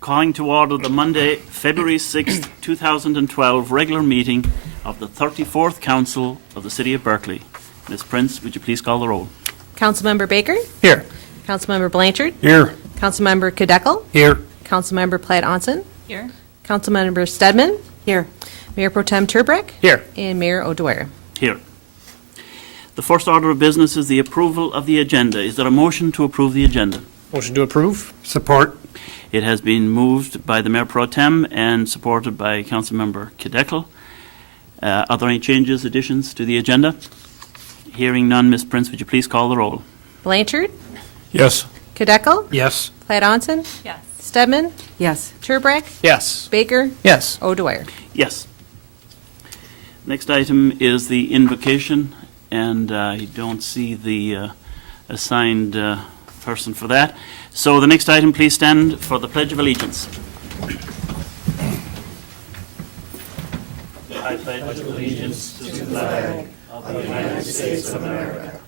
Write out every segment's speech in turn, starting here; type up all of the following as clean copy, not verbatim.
Calling to order the Monday, February 6th, 2012 regular meeting of the 34th Council of the City of Berkeley. Ms. Prince, would you please call the roll? Councilmember Baker? Here. Councilmember Blanchard? Here. Councilmember Kadekel? Here. Councilmember Platt-Onson? Here. Councilmember Stedman? Here. Mayor Pro Tem Turbrack? Here. And Mayor O'Dwyer. Here. The first order of business is the approval of the agenda. Is there a motion to approve the agenda? Motion to approve. Support. It has been moved by the Mayor Pro Tem and supported by Councilmember Kadekel. Are there any changes, additions to the agenda? Hearing none, Ms. Prince, would you please call the roll? Blanchard? Yes. Kadekel? Yes. Platt-Onson? Yes. Stedman? Yes. Turbrack? Yes. Baker? Yes. O'Dwyer. Yes. Next item is the invocation, and I don't see the assigned person for that. So the next item, please stand for the Pledge of Allegiance. I pledge allegiance to the flag of the United States of America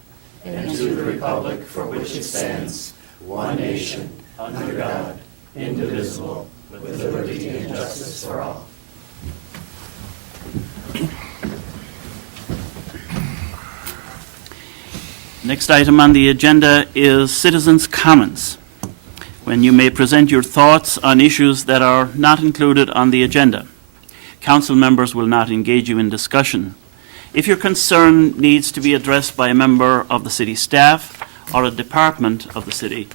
and to the republic for which it stands, one nation, under God, indivisible, with liberty and justice for all. Next item on the agenda is citizens' comments, when you may present your thoughts on issues that are not included on the agenda. Council members will not engage you in discussion. If your concern needs to be addressed by a member of the city staff or a department of the city,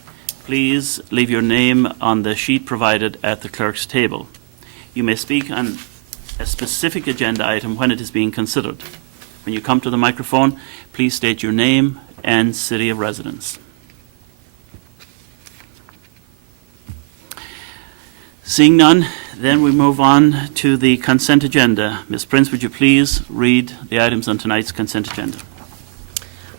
please leave your name on the sheet provided at the clerk's table. You may speak on a specific agenda item when it is being considered. When you come to the microphone, please state your name and city of residence. Seeing none, then we move on to the consent agenda. Ms. Prince, would you please read the items on tonight's consent agenda?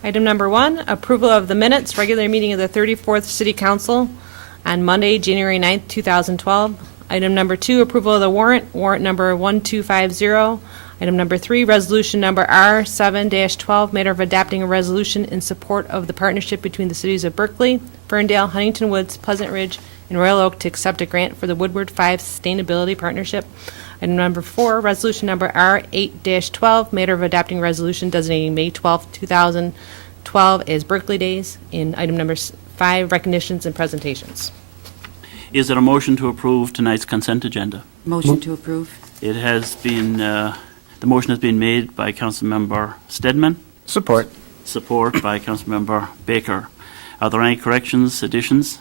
Item number 1, approval of the minutes, regular meeting of the 34th City Council on Monday, January 9th, 2012. Item number 2, approval of the warrant number 1250. Item number 3, resolution number R7-12, matter of adopting a resolution in support of the partnership between the cities of Berkeley, Ferndale, Huntington Woods, Pleasant Ridge, and Royal Oak to accept a grant for the Woodward 5 Sustainability Partnership. Item number 4, resolution number R8-12, matter of adopting a resolution designating May 12, 2012 as Berkeley Days. And item number 5, recognitions and presentations. Is there a motion to approve tonight's consent agenda? Motion to approve. It has been, the motion has been made by Councilmember Stedman, Support. support by Councilmember Baker. Are there any corrections, additions?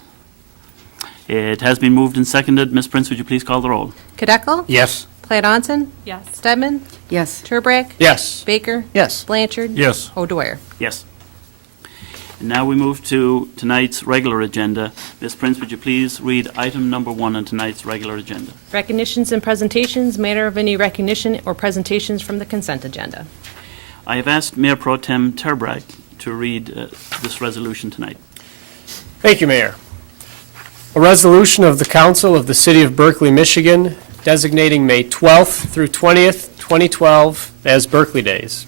It has been moved and seconded. Ms. Prince, would you please call the roll? Kadekel? Yes. Platt-Onson? Yes. Stedman? Yes. Turbrack? Yes. Baker? Yes. Blanchard? Yes. O'Dwyer. Yes. And now we move to tonight's regular agenda. Ms. Prince, would you please read item number 1 on tonight's regular agenda? Recognitions and presentations, matter of any recognition or presentations from the consent agenda. I have asked Mayor Pro Tem Turbrack to read this resolution tonight. Thank you, Mayor. A resolution of the Council of the City of Berkeley, Michigan, designating May 12th through 20th, 2012 as Berkeley Days.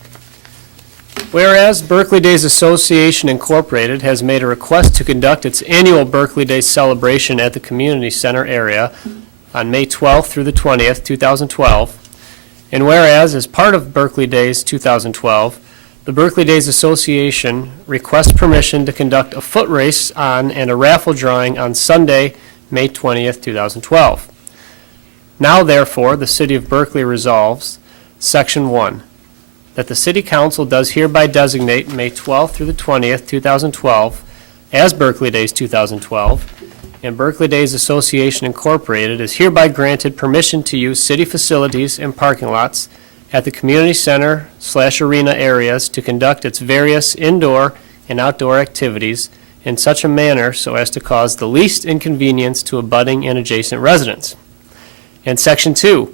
Whereas Berkeley Days Association Incorporated has made a request to conduct its annual Berkeley Days celebration at the Community Center area on May 12th through the 20th, 2012, and whereas as part of Berkeley Days 2012, the Berkeley Days Association requests permission to conduct a foot race on and a raffle drawing on Sunday, May 20th, 2012. Now, therefore, the City of Berkeley resolves, Section 1, that the City Council does hereby designate May 12th through the 20th, 2012 as Berkeley Days 2012, and Berkeley Days Association Incorporated is hereby granted permission to use city facilities and parking lots at the community center/arena areas to conduct its various indoor and outdoor activities in such a manner so as to cause the least inconvenience to abutting and adjacent residents. And Section 2,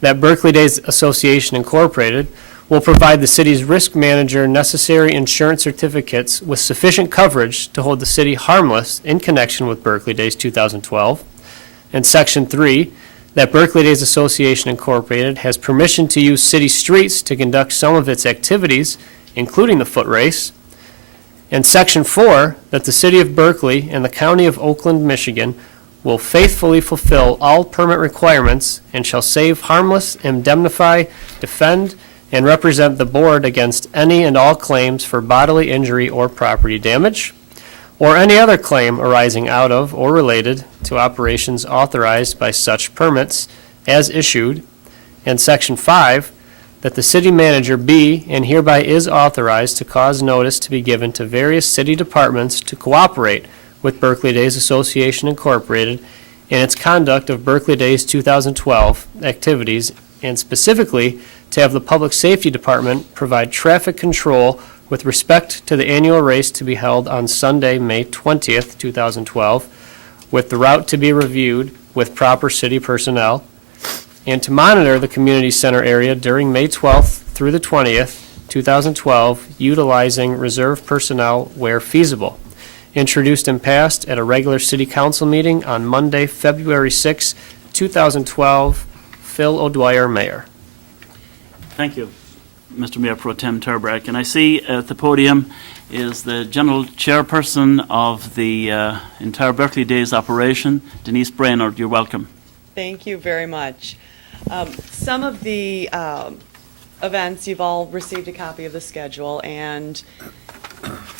that Berkeley Days Association Incorporated will provide the city's risk manager necessary insurance certificates with sufficient coverage to hold the city harmless in connection with Berkeley Days 2012. And Section 3, that Berkeley Days Association Incorporated has permission to use city streets to conduct some of its activities, including the foot race. And Section 4, that the City of Berkeley and the County of Oakland, Michigan will faithfully fulfill all permit requirements and shall save, harmless, indemnify, defend, and represent the board against any and all claims for bodily injury or property damage, or any other claim arising out of or related to operations authorized by such permits as issued. And Section 5, that the city manager be and hereby is authorized to cause notice to be given to various city departments to cooperate with Berkeley Days Association Incorporated in its conduct of Berkeley Days 2012 activities, and specifically to have the Public Safety Department provide traffic control with respect to the annual race to be held on Sunday, May 20th, 2012, with the route to be reviewed with proper city personnel, and to monitor the community center area during May 12th through the 20th, 2012, utilizing reserve personnel where feasible. Introduced and passed at a regular city council meeting on Monday, February 6, 2012. Phil O'Dwyer, Mayor. Thank you, Mr. Mayor Pro Tem Turbrack. And I see at the podium is the general chairperson of the entire Berkeley Days operation, Denise Brainerd. You're welcome. Thank you very much. Some of the events, you've all received a copy of the schedule, and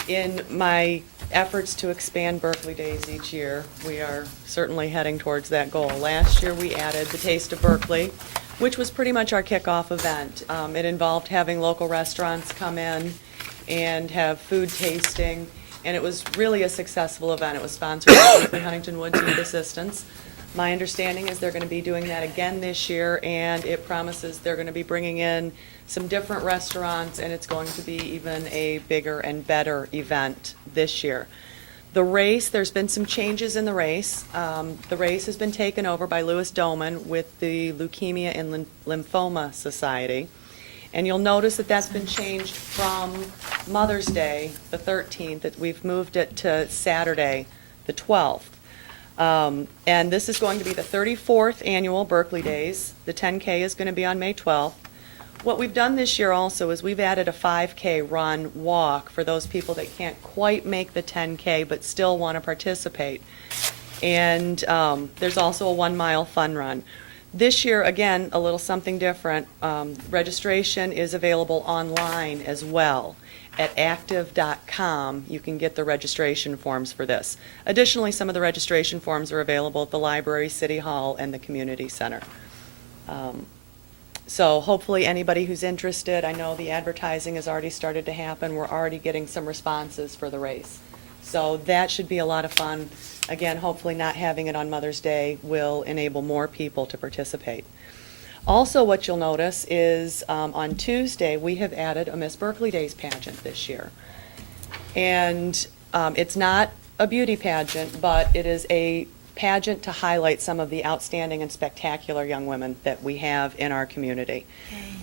in my efforts to expand Berkeley Days each year, we are certainly heading towards that goal. Last year, we added the Taste of Berkeley, which was pretty much our kickoff event. It involved having local restaurants come in and have food tasting, and it was really a successful event. It was sponsored by Berkeley Huntington Woods Youth Assistance. My understanding is they're going to be doing that again this year, and it promises they're going to be bringing in some different restaurants, and it's going to be even a bigger and better event this year. The race, there's been some changes in the race. The race has been taken over by Louis Doman with the Leukemia and Lymphoma Society. And you'll notice that that's been changed from Mother's Day, the 13th, that we've moved it to Saturday, the 12th. And this is going to be the 34th annual Berkeley Days. The 10K is going to be on May 12th. What we've done this year also is we've added a 5K run walk for those people that can't quite make the 10K but still want to participate. And there's also a 1 mile fun run. This year, again, a little something different. Registration is available online as well. At active.com, you can get the registration forms for this. Additionally, some of the registration forms are available at the library, City Hall, and the community center. So hopefully anybody who's interested, I know the advertising has already started to happen. We're already getting some responses for the race. So that should be a lot of fun. Again, hopefully not having it on Mother's Day will enable more people to participate. Also, what you'll notice is on Tuesday, we have added a Miss Berkeley Days pageant this year. And it's not a beauty pageant, but it is a pageant to highlight some of the outstanding and spectacular young women that we have in our community.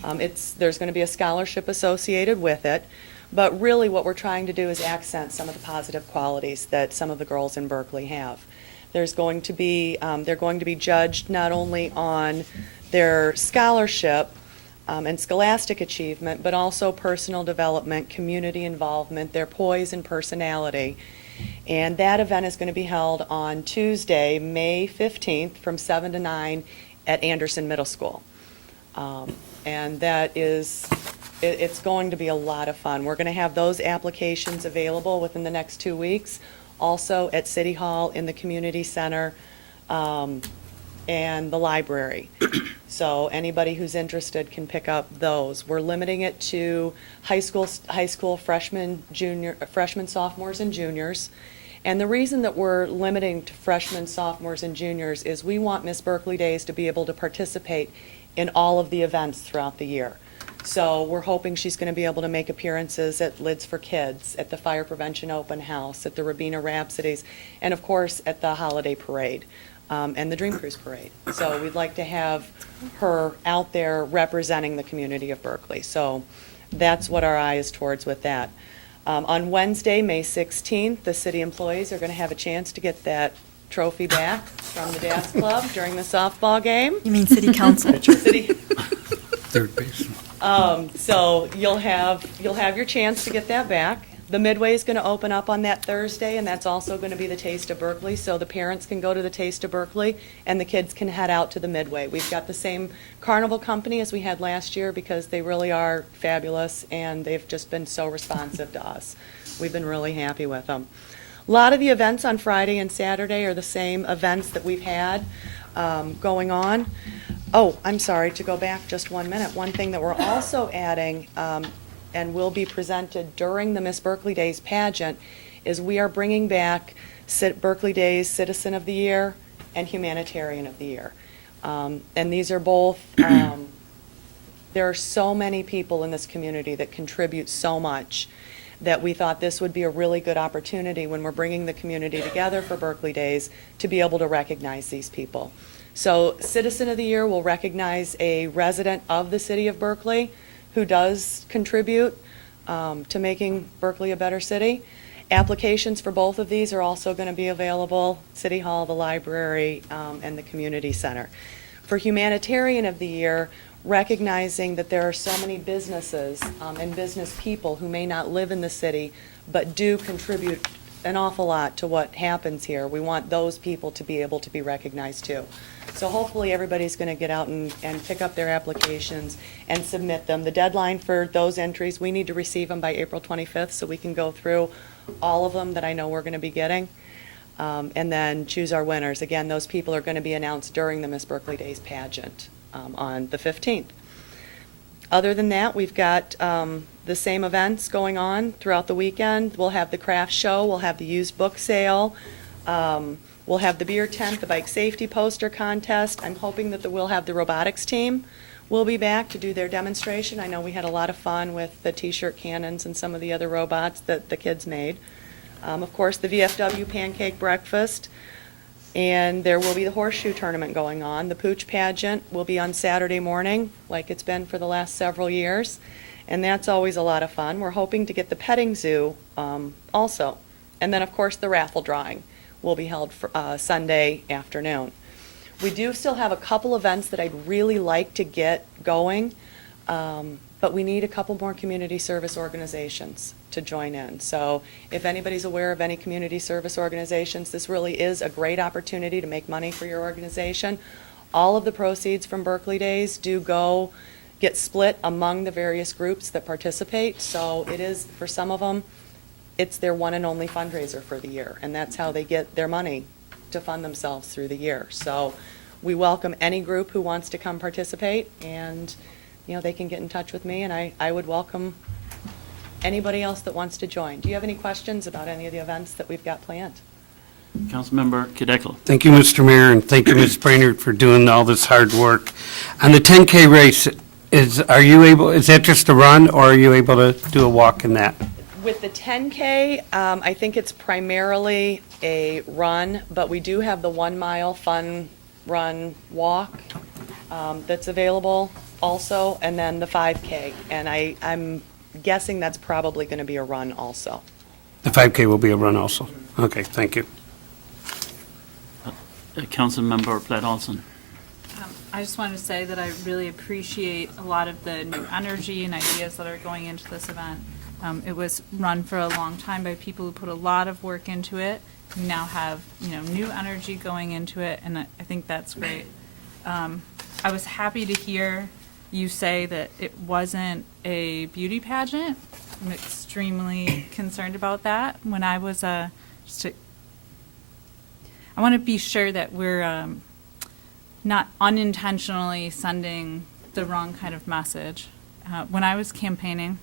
There's going to be a scholarship associated with it, but really what we're trying to do is accent some of the positive qualities that some of the girls in Berkeley have. They're going to be judged not only on their scholarship and scholastic achievement, but also personal development, community involvement, their poise and personality. And that event is going to be held on Tuesday, May 15th from 7 to 9 at Anderson Middle School. And that is, it's going to be a lot of fun. We're going to have those applications available within the next 2 weeks, also at City Hall, in the community center, and the library. So anybody who's interested can pick up those. We're limiting it to high school freshmen, sophomores, and juniors. And the reason that we're limiting to freshmen, sophomores, and juniors is we want Miss Berkeley Days to be able to participate in all of the events throughout the year. So we're hoping she's going to be able to make appearances at Lids for Kids, at the Fire Prevention Open House, at the Rabina Rhapsodies, and of course at the Holiday Parade. And the Dream Cruise Parade. So we'd like to have her out there representing the community of Berkeley. So that's what our eye is towards with that. On Wednesday, May 16th, the city employees are going to have a chance to get that trophy back from the dance club during the softball game. You mean city council? Third base. So you'll have your chance to get that back. The Midway is going to open up on that Thursday, and that's also going to be the Taste of Berkeley, so the parents can go to the Taste of Berkeley, and the kids can head out to the Midway. We've got the same carnival company as we had last year because they really are fabulous, and they've just been so responsive to us. We've been really happy with them. A lot of the events on Friday and Saturday are the same events that we've had going on. Oh, I'm sorry, to go back just 1 minute. One thing that we're also adding and will be presented during the Miss Berkeley Days pageant is we are bringing back Berkeley Days Citizen of the Year and Humanitarian of the Year. And these are both, there are so many people in this community that contribute so much that we thought this would be a really good opportunity when we're bringing the community together for Berkeley Days to be able to recognize these people. So Citizen of the Year will recognize a resident of the city of Berkeley who does contribute to making Berkeley a better city. Applications for both of these are also going to be available, City Hall, the library, and the community center. For Humanitarian of the Year, recognizing that there are so many businesses and business people who may not live in the city but do contribute an awful lot to what happens here. We want those people to be able to be recognized too. So hopefully everybody's going to get out and pick up their applications and submit them. The deadline for those entries, we need to receive them by April 25th so we can go through all of them that I know we're going to be getting and then choose our winners. Again, those people are going to be announced during the Miss Berkeley Days pageant on the 15th. Other than that, we've got the same events going on throughout the weekend. We'll have the craft show, we'll have the used book sale, we'll have the beer tent, the bike safety poster contest. I'm hoping that we'll have the robotics team will be back to do their demonstration. I know we had a lot of fun with the t-shirt cannons and some of the other robots that the kids made. Of course, the VFW pancake breakfast. And there will be the horseshoe tournament going on. The Pooch pageant will be on Saturday morning, like it's been for the last several years. And that's always a lot of fun. We're hoping to get the petting zoo also. And then, of course, the raffle drawing will be held for, Sunday afternoon. We do still have a couple events that I'd really like to get going, but we need a couple more community service organizations to join in. So if anybody's aware of any community service organizations, this really is a great opportunity to make money for your organization. All of the proceeds from Berkeley Days do get split among the various groups that participate. So it is, for some of them, it's their one and only fundraiser for the year, and that's how they get their money to fund themselves through the year. So we welcome any group who wants to come participate, and they can get in touch with me, and I would welcome anybody else that wants to join. Do you have any questions about any of the events that we've got planned? Councilmember Kideckel. Thank you, Mr. Mayor, and thank you, Ms. Brainerd, for doing all this hard work. On the 10K race, is that just a run, or are you able to do a walk in that? With the 10K, I think it's primarily a run, but we do have the 1 mile fun run walk that's available also, and then the 5K. And I'm guessing that's probably going to be a run also. The 5K will be a run also. Okay, thank you. Councilmember Platt Olson. I just wanted to say that I really appreciate a lot of the new energy and ideas that are going into this event. It was run for a long time by people who put a lot of work into it. We now have, new energy going into it, and I think that's great. I was happy to hear you say that it wasn't a beauty pageant. I'm extremely concerned about that. When I was I want to be sure that we're not unintentionally sending the wrong kind of message. When I was campaigning,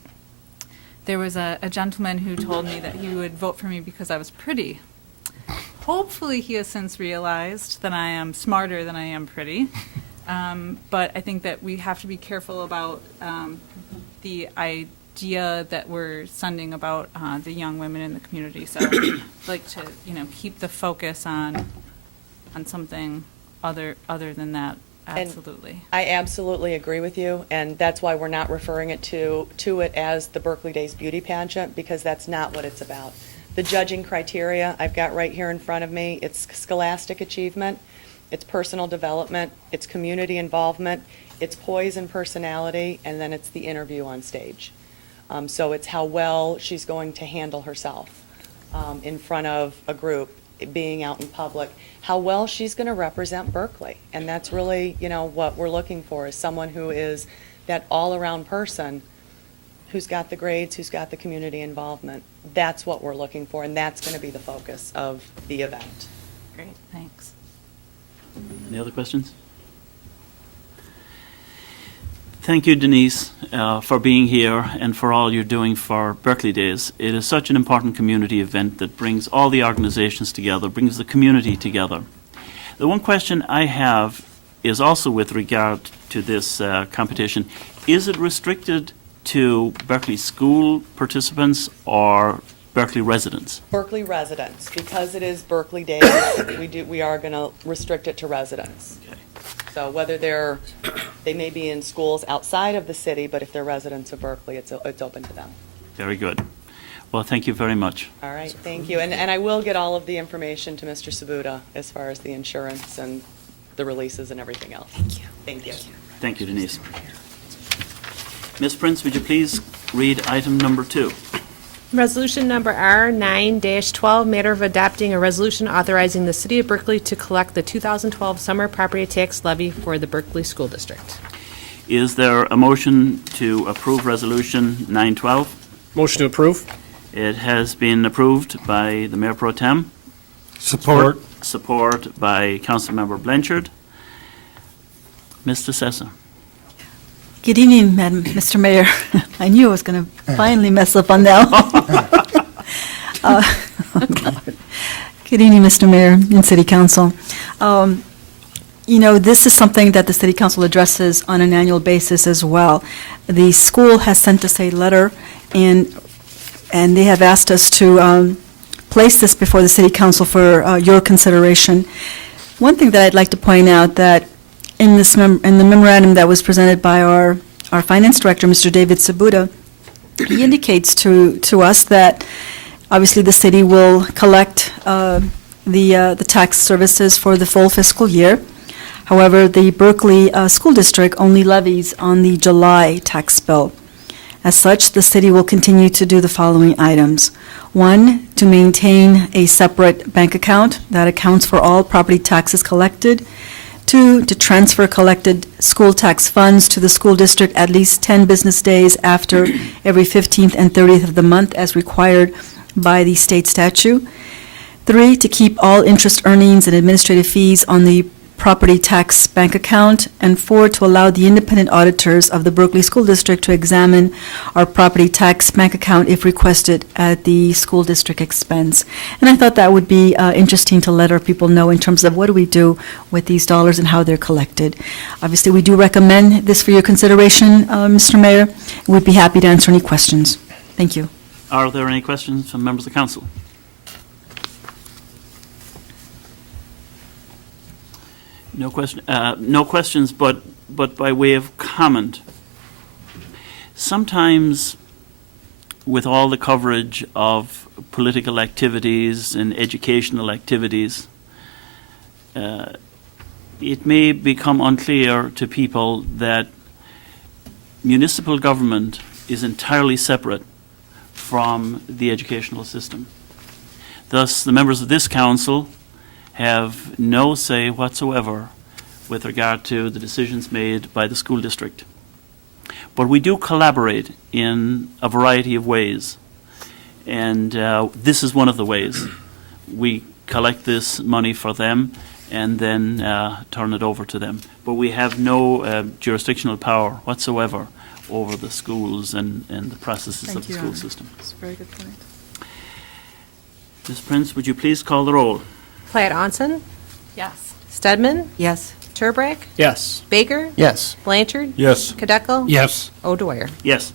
there was a gentleman who told me that he would vote for me because I was pretty. Hopefully he has since realized that I am smarter than I am pretty. But I think that we have to be careful about the idea that we're sending about the young women in the community. So I'd like to, keep the focus on something other than that. Absolutely. And I absolutely agree with you, and that's why we're not referring it to it as the Berkeley Days Beauty Pageant, because that's not what it's about. The judging criteria I've got right here in front of me, it's scholastic achievement, it's personal development, it's community involvement, it's poise and personality, and then it's the interview on stage. So it's how well she's going to handle herself in front of a group, being out in public, how well she's going to represent Berkeley. And that's really, what we're looking for, is someone who is that all-around person who's got the grades, who's got the community involvement. That's what we're looking for, and that's going to be the focus of the event. Great, thanks. Any other questions? Thank you, Denise, for being here and for all you're doing for Berkeley Days. It is such an important community event that brings all the organizations together, brings the community together. The one question I have is also with regard to this competition. Is it restricted to Berkeley school participants or Berkeley residents? Berkeley residents, because it is Berkeley Days, we are going to restrict it to residents. Okay. So whether they may be in schools outside of the city, but if they're residents of Berkeley, it's open to them. Very good. Well, thank you very much. All right, thank you. And I will get all of the information to Mr. Sabuda as far as the insurance and the releases and everything else. Thank you. Thank you. Thank you, Denise. Ms. Prince, would you please read item number 2? Resolution number R9-12, matter of adopting a resolution authorizing the City of Berkeley to collect the 2012 summer property tax levy for the Berkeley School District. Is there a motion to approve Resolution 912? Motion to approve? It has been approved by the Mayor Pro Tem, Support. support by Councilmember Blanchard. Mr. Sessa. Good evening, Mr. Mayor. I knew I was going to finally mess up on that one. Good evening, Mr. Mayor and City Council. This is something that the City Council addresses on an annual basis as well. The school has sent us a letter, and they have asked us to place this before the City Council for your consideration. One thing that I'd like to point out that in the memorandum that was presented by our finance director, Mr. David Sabuda, he indicates to us that obviously the city will collect the tax services for the full fiscal year. However, the Berkeley School District only levies on the July tax bill. As such, the city will continue to do the following items. 1, to maintain a separate bank account that accounts for all property taxes collected. 2, to transfer collected school tax funds to the school district at least 10 business days after every 15th and 30th of the month as required by the state statute. 3, to keep all interest earnings and administrative fees on the property tax bank account. And 4, to allow the independent auditors of the Berkeley School District to examine our property tax bank account if requested at the school district expense. And I thought that would be interesting to let our people know in terms of what do we do with these dollars and how they're collected. Obviously, we do recommend this for your consideration, Mr. Mayor. We'd be happy to answer any questions. Thank you. Are there any questions from members of the council? No questions, but by way of comment. Sometimes, with all the coverage of political activities and educational activities, it may become unclear to people that municipal government is entirely separate from the educational system. Thus, the members of this council have no say whatsoever with regard to the decisions made by the school district. But we do collaborate in a variety of ways, and this is one of the ways. We collect this money for them and then turn it over to them. But we have no jurisdictional power whatsoever over the schools and the processes of the school system. That's a very good point. Ms. Prince, would you please call the roll? Platt Onson, Yes. Stedman, Yes. Turbrack, Yes. Baker, Yes. Blanchard, Yes. Kadeco, Yes. O'Dwyer. Yes.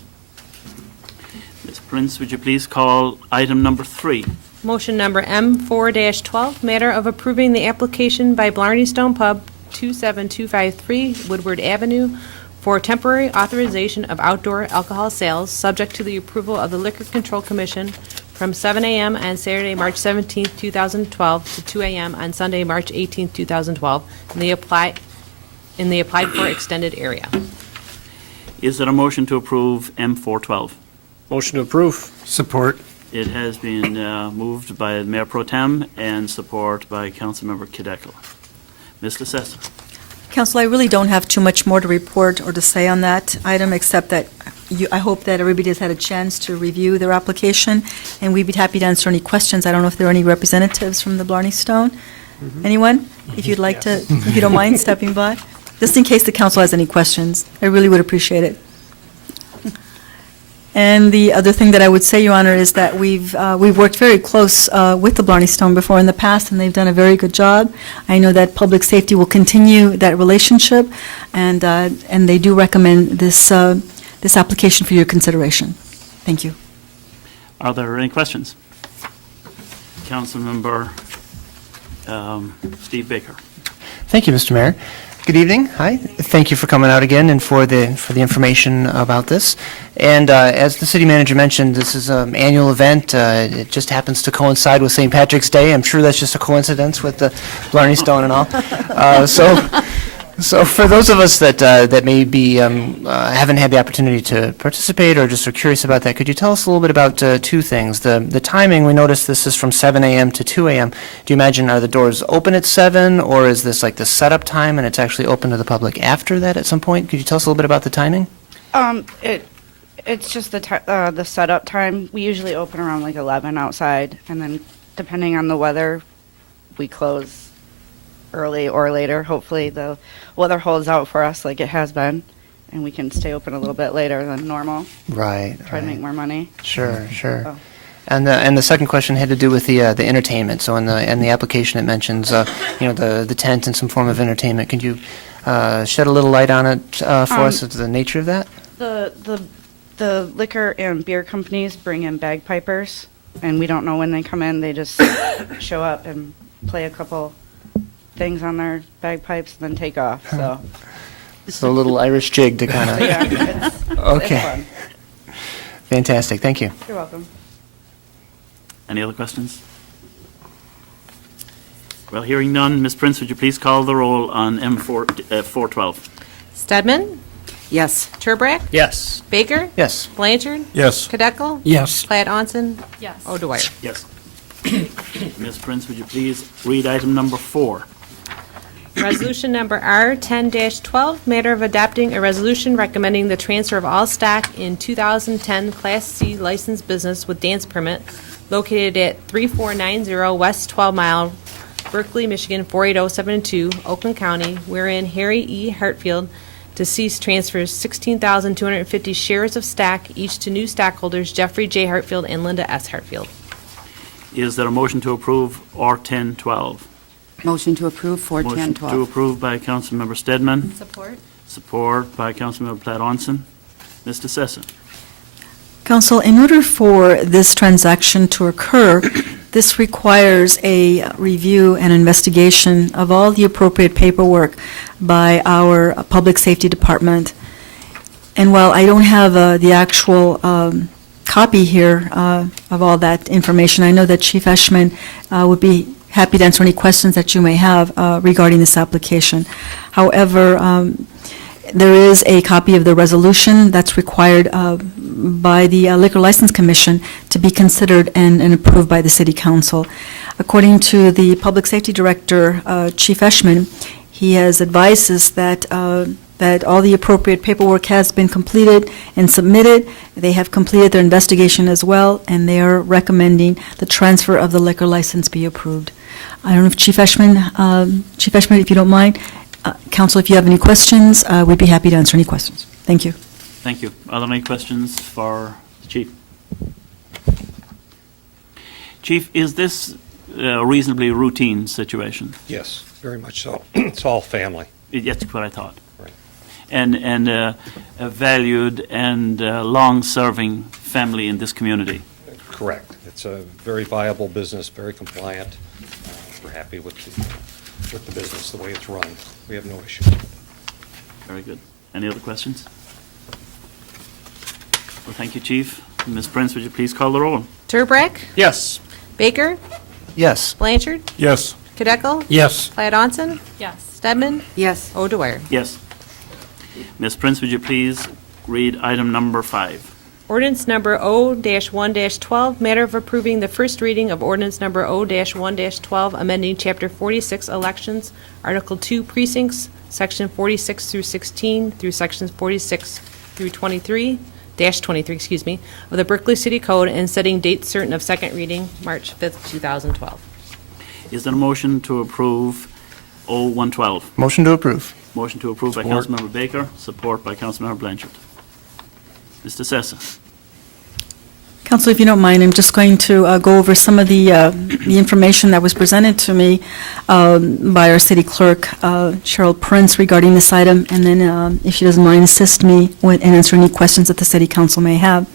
Ms. Prince, would you please call item number 3? Motion number M4-12, matter of approving the application by Blarney Stone Pub, 27253 Woodward Avenue, for temporary authorization of outdoor alcohol sales, subject to the approval of the Liquor Control Commission from 7 a.m. on Saturday, March 17, 2012, to 2 a.m. on Sunday, March 18, 2012, in the applied for extended area. Is there a motion to approve M412? Motion to approve. Support. It has been moved by Mayor Pro Tem and support by Councilmember Kideckel. Ms. DeSessa. Council, I really don't have too much more to report or to say on that item, except that I hope that everybody has had a chance to review their application, and we'd be happy to answer any questions. I don't know if there are any representatives from the Blarney Stone? Anyone? If you'd like to, if you don't mind stepping by, just in case the council has any questions. I really would appreciate it. And the other thing that I would say, Your Honor, is that we've worked very close with the Blarney Stone before in the past, and they've done a very good job. I know that Public Safety will continue that relationship, and they do recommend this application for your consideration. Thank you. Are there any questions? Councilmember Steve Baker. Thank you, Mr. Mayor. Good evening. Hi. Thank you for coming out again and for the information about this. And as the city manager mentioned, this is an annual event. It just happens to coincide with St. Patrick's Day. I'm sure that's just a coincidence with the Blarney Stone and all. So for those of us that may be haven't had the opportunity to participate or just are curious about that, could you tell us a little bit about two things? The timing, we noticed this is from 7 a.m. to 2 a.m. Do you imagine, are the doors open at 7, or is this like the setup time and it's actually open to the public after that at some point? Could you tell us a little bit about the timing? It's just the setup time. We usually open around like 11 outside, and then depending on the weather, we close early or later. Hopefully the weather holds out for us like it has been, and we can stay open a little bit later than normal. Right. Try to make more money. Sure. Oh. And the second question had to do with the entertainment. So in the application it mentions the tent and some form of entertainment. Could you shed a little light on it for us as to the nature of that? The liquor and beer companies bring in bagpipers, and we don't know when they come in. They just show up and play a couple things on their bagpipes and then take off. So a little Irish jig to kind of. Yeah, it's Okay. fun. Fantastic. Thank you. You're welcome. Any other questions? Well, hearing none, Ms. Prince, would you please call the roll on M412? Stedman? Yes. Turbrack? Yes. Baker? Yes. Blanchard? Yes. Kideckel? Yes. Platt Onson? Yes. O'Dwyer? Yes. Ms. Prince, would you please read item number 4? Resolution number R 10-12, matter of adopting a resolution recommending the transfer of all stock in 2010 Class C licensed business with dance permit located at 3490 West 12 Mile, Berkeley, Michigan 48072, Oakland County, wherein Harry E. Hartfield, deceased, transfers 16,250 shares of stock, each to new stockholders Jeffrey J. Hartfield and Linda S. Hartfield. Is there a motion to approve R 1012? Motion to approve for Motion to 1012. approve by Councilmember Stedman, Support? support by Councilmember Platt Onson. Ms. DeSessa. Council, in order for this transaction to occur, this requires a review and investigation of all the appropriate paperwork by our Public Safety Department. And while I don't have the actual copy here of all that information, I know that Chief Eshman would be happy to answer any questions that you may have regarding this application. However, there is a copy of the resolution that's required by the Liquor License Commission to be considered and approved by the City Council. According to the Public Safety Director, Chief Eshman, he has advised us that that all the appropriate paperwork has been completed and submitted. They have completed their investigation as well, and they are recommending the transfer of the liquor license be approved. I don't know if Chief Eshman, if you don't mind, Council, if you have any questions, we'd be happy to answer any questions. Thank you. Thank you. Are there any questions for the Chief? Chief, is this a reasonably routine situation? Yes, very much so. It's all family. That's what I thought. Right. And a valued and long-serving family in this community. Correct. It's a very viable business, very compliant. We're happy with the business, the way it's run. We have no issues with it. Very good. Any other questions? Well, thank you, Chief. Ms. Prince, would you please call the roll? Turbrack? Yes. Baker? Yes. Blanchard? Yes. Kideckel? Yes. Platt Onson? Yes. Stedman? Yes. O'Dwyer? Yes. Ms. Prince, would you please read item number 5? Ordinance number O-1-12, matter of approving the first reading of ordinance number O-1-12, amending Chapter 46 Elections, Article 2 Precincts, Section 46 through 16 through Sections 46 through 23, of the Berkeley City Code and setting date certain of second reading, March 5th, 2012. Is there a motion to approve O-112? Motion to approve. Motion to approve by Support. Councilmember Baker, support by Councilmember Blanchard. Mr. Sessa. Council, if you don't mind, I'm just going to go over some of the information that was presented to me by our city clerk, Cheryl Prince, regarding this item, and then, if she doesn't mind, assist me with and answer any questions that the city council may have.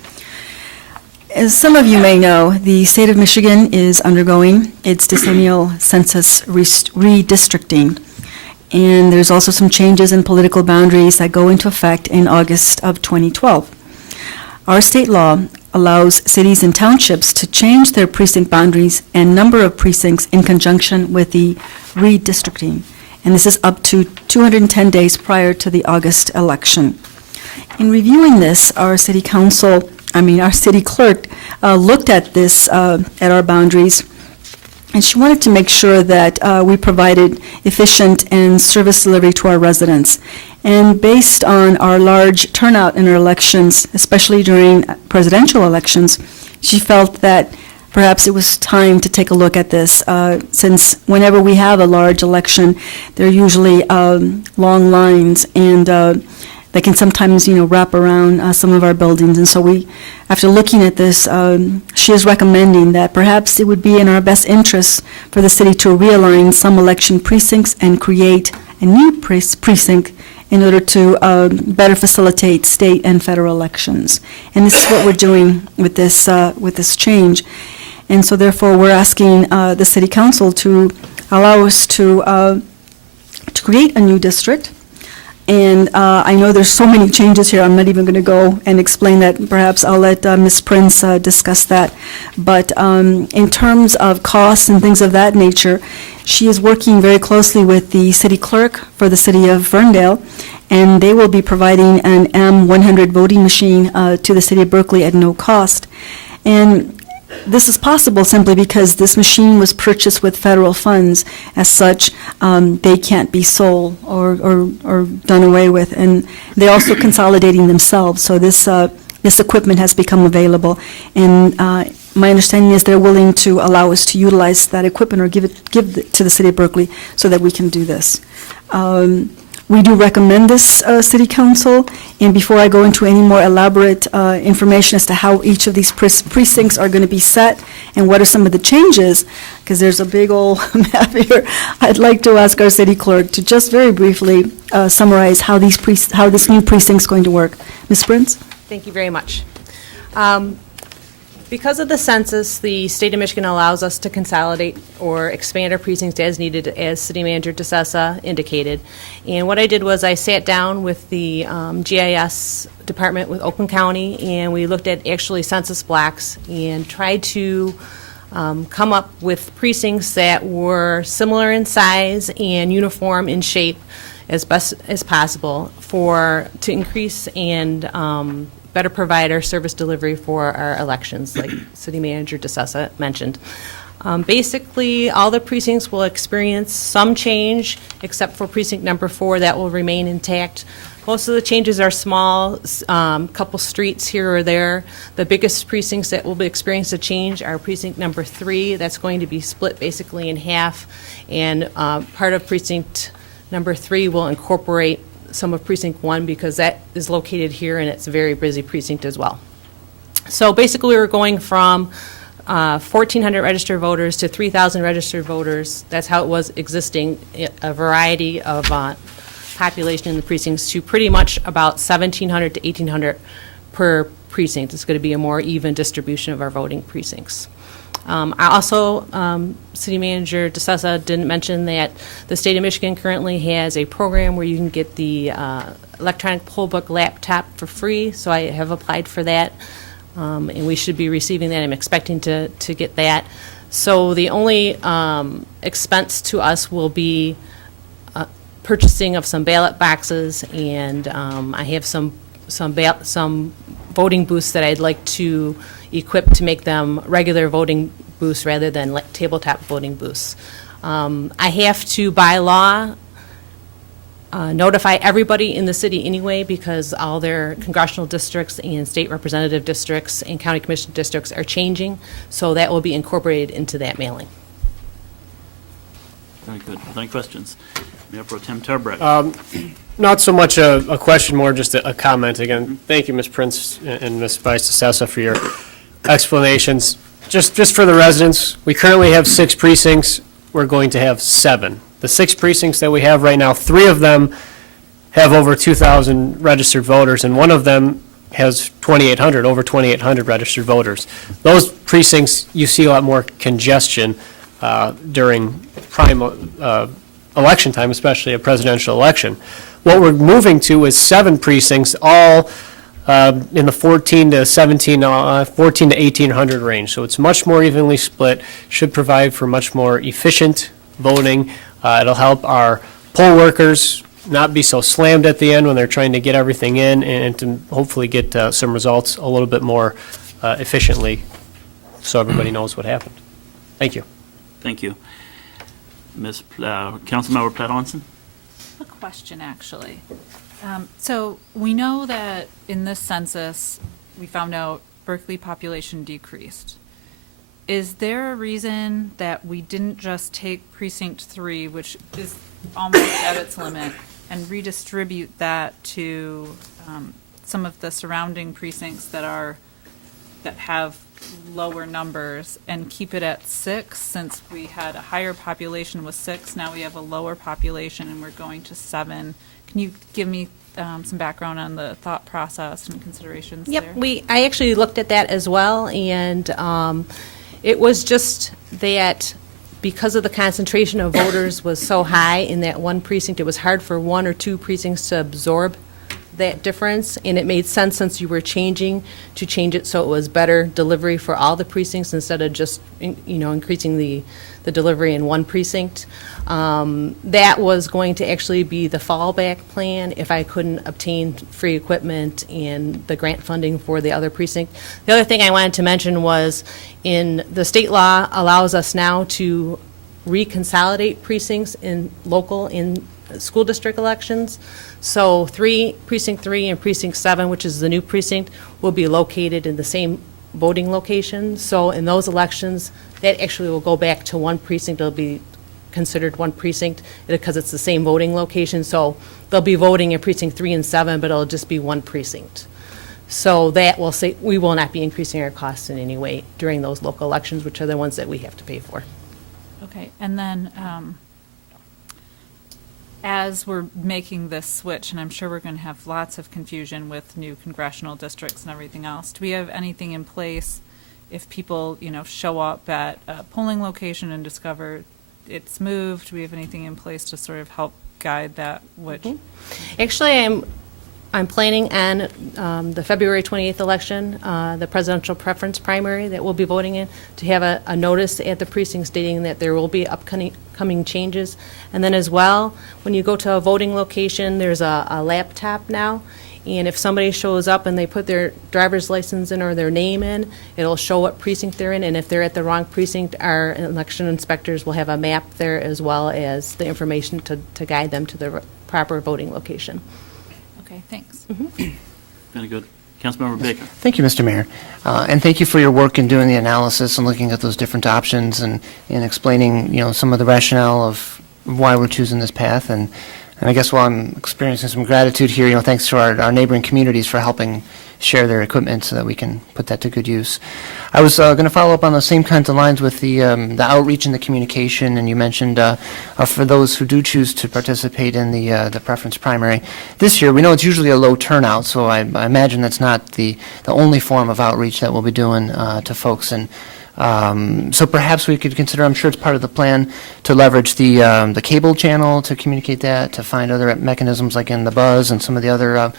As some of you may know, the state of Michigan is undergoing its decennial census redistricting, and there's also some changes in political boundaries that go into effect in August of 2012. Our state law allows cities and townships to change their precinct boundaries and number of precincts in conjunction with the redistricting, and this is up to 210 days prior to the August election. In reviewing this, our city clerk looked at this, at our boundaries, and she wanted to make sure that we provided efficient and service delivery to our residents. And based on our large turnout in our elections, especially during presidential elections, she felt that perhaps it was time to take a look at this, since whenever we have a large election, there are usually long lines, and they can sometimes, wrap around some of our buildings. And so we, after looking at this, she is recommending that perhaps it would be in our best interest for the city to realign some election precincts and create a new precinct in order to better facilitate state and federal elections. And this is what we're doing with this change. And so therefore, we're asking the city council to allow us to create a new district. And I know there's so many changes here, I'm not even going to go and explain that. Perhaps I'll let Ms. Prince discuss that. But in terms of costs and things of that nature, she is working very closely with the city clerk for the city of Ferndale, and they will be providing an M100 voting machine to the city of Berkeley at no cost. And this is possible simply because this machine was purchased with federal funds. As such, they can't be sold or done away with. And they're also consolidating themselves, so this equipment has become available. And my understanding is they're willing to allow us to utilize that equipment or give it to the city of Berkeley so that we can do this. We do recommend this, City Council, and before I go into any more elaborate information as to how each of these precincts are going to be set and what are some of the changes, because there's a big old map here, I'd like to ask our city clerk to just very briefly summarize how this new precinct is going to work. Ms. Prince? Thank you very much. Because of the census, the state of Michigan allows us to consolidate or expand our precincts as needed, as City Manager DeSessa indicated. And what I did was I sat down with the GIS department with Oakland County, and we looked at actually census blocks and tried to come up with precincts that were similar in size and uniform in shape as best as possible to increase and better provide our service delivery for our elections, like City Manager DeSessa mentioned. Basically, all the precincts will experience some change, except for precinct number 4, that will remain intact. Most of the changes are small, couple streets here or there. The biggest precincts that will experience a change are precinct number 3. That's going to be split basically in half, and part of precinct number 3 will incorporate some of precinct 1 because that is located here and it's a very busy precinct as well. So basically we're going from 1,400 registered voters to 3,000 registered voters. That's how it was existing, a variety of population in the precincts, to pretty much about 1,700 to 1,800 per precinct. It's going to be a more even distribution of our voting precincts. I also, City Manager DeSessa didn't mention that the state of Michigan currently has a program where you can get the electronic poll book laptop for free, so I have applied for that, and we should be receiving that. I'm expecting to get that. So the only expense to us will be purchasing of some ballot boxes, and I have some voting booths that I'd like to equip to make them regular voting booths rather than tabletop voting booths. I have to, by law, notify everybody in the city anyway, because all their congressional districts and state representative districts and county commission districts are changing, so that will be incorporated into that mailing. Very good. Are there any questions? Mayor Pro Tem Turbrack. Not so much a question, more just a comment. Again, thank you, Ms. Prince and Ms. Vice DeSessa, for your explanations. Just for the residents, we currently have 6 precincts. We're going to have 7. The 6 precincts that we have right now, 3 of them have over 2,000 registered voters, and one of them has 2,800, over 2,800 registered voters. Those precincts, you see a lot more congestion during prime election time, especially a presidential election. What we're moving to is 7 precincts, all in the 14 to 1,800 range. So it's much more evenly split, should provide for much more efficient voting. It'll help our poll workers not be so slammed at the end when they're trying to get everything in, and to hopefully get some results a little bit more efficiently, so everybody knows what happened. Thank you. Thank you. Councilmember Platt Onson? A question, actually. So we know that in this census, we found out Berkeley population decreased. Is there a reason that we didn't just take precinct 3, which is almost at its limit, and redistribute that to some of the surrounding precincts that have lower numbers, and keep it at 6, since we had a higher population with 6, now we have a lower population and we're going to 7? Can you give me some background on the thought process and considerations there? Yep, I actually looked at that as well, and it was just that because of the concentration of voters was so high in that one precinct, it was hard for 1 or 2 precincts to absorb that difference, and it made sense, since you were changing, to change it so it was better delivery for all the precincts instead of just, increasing the delivery in one precinct. That was going to actually be the fallback plan if I couldn't obtain free equipment and the grant funding for the other precinct. The other thing I wanted to mention was, in the state law allows us now to reconsolidate precincts in school district elections. So precinct 3 and precinct 7, which is the new precinct, will be located in the same voting location. So in those elections, that actually will go back to one precinct. It'll be considered one precinct because it's the same voting location. So they'll be voting in precinct 3 and 7, but it'll just be one precinct. So that will say we will not be increasing our costs in any way during those local elections, which are the ones that we have to pay for. Okay, and then as we're making this switch, and I'm sure we're going to have lots of confusion with new congressional districts and everything else, do we have anything in place if people, show up at a polling location and discover it's moved? Do we have anything in place to sort of help guide that? Actually, I'm planning on the February 28th election, the presidential preference primary that we'll be voting in, to have a notice at the precinct stating that there will be upcoming changes. And then as well, when you go to a voting location, there's a laptop now, and if somebody shows up and they put their driver's license in or their name in, it'll show what precinct they're in, and if they're at the wrong precinct, our election inspectors will have a map there as well as the information to guide them to the proper voting location. Okay, thanks. Very good. Councilmember Baker. Thank you, Mr. Mayor. And thank you for your work in doing the analysis and looking at those different options and explaining, some of the rationale of why we're choosing this path. And I guess while I'm experiencing some gratitude here, thanks to our neighboring communities for helping share their equipment so that we can put that to good use. I was going to follow up on the same kinds of lines with the outreach and the communication, and you mentioned for those who do choose to participate in the preference primary. This year, we know it's usually a low turnout, so I imagine that's not the only form of outreach that we'll be doing to folks. And so perhaps we could consider, I'm sure it's part of the plan, to leverage the cable channel to communicate that, to find other mechanisms like in the Buzz and some of the other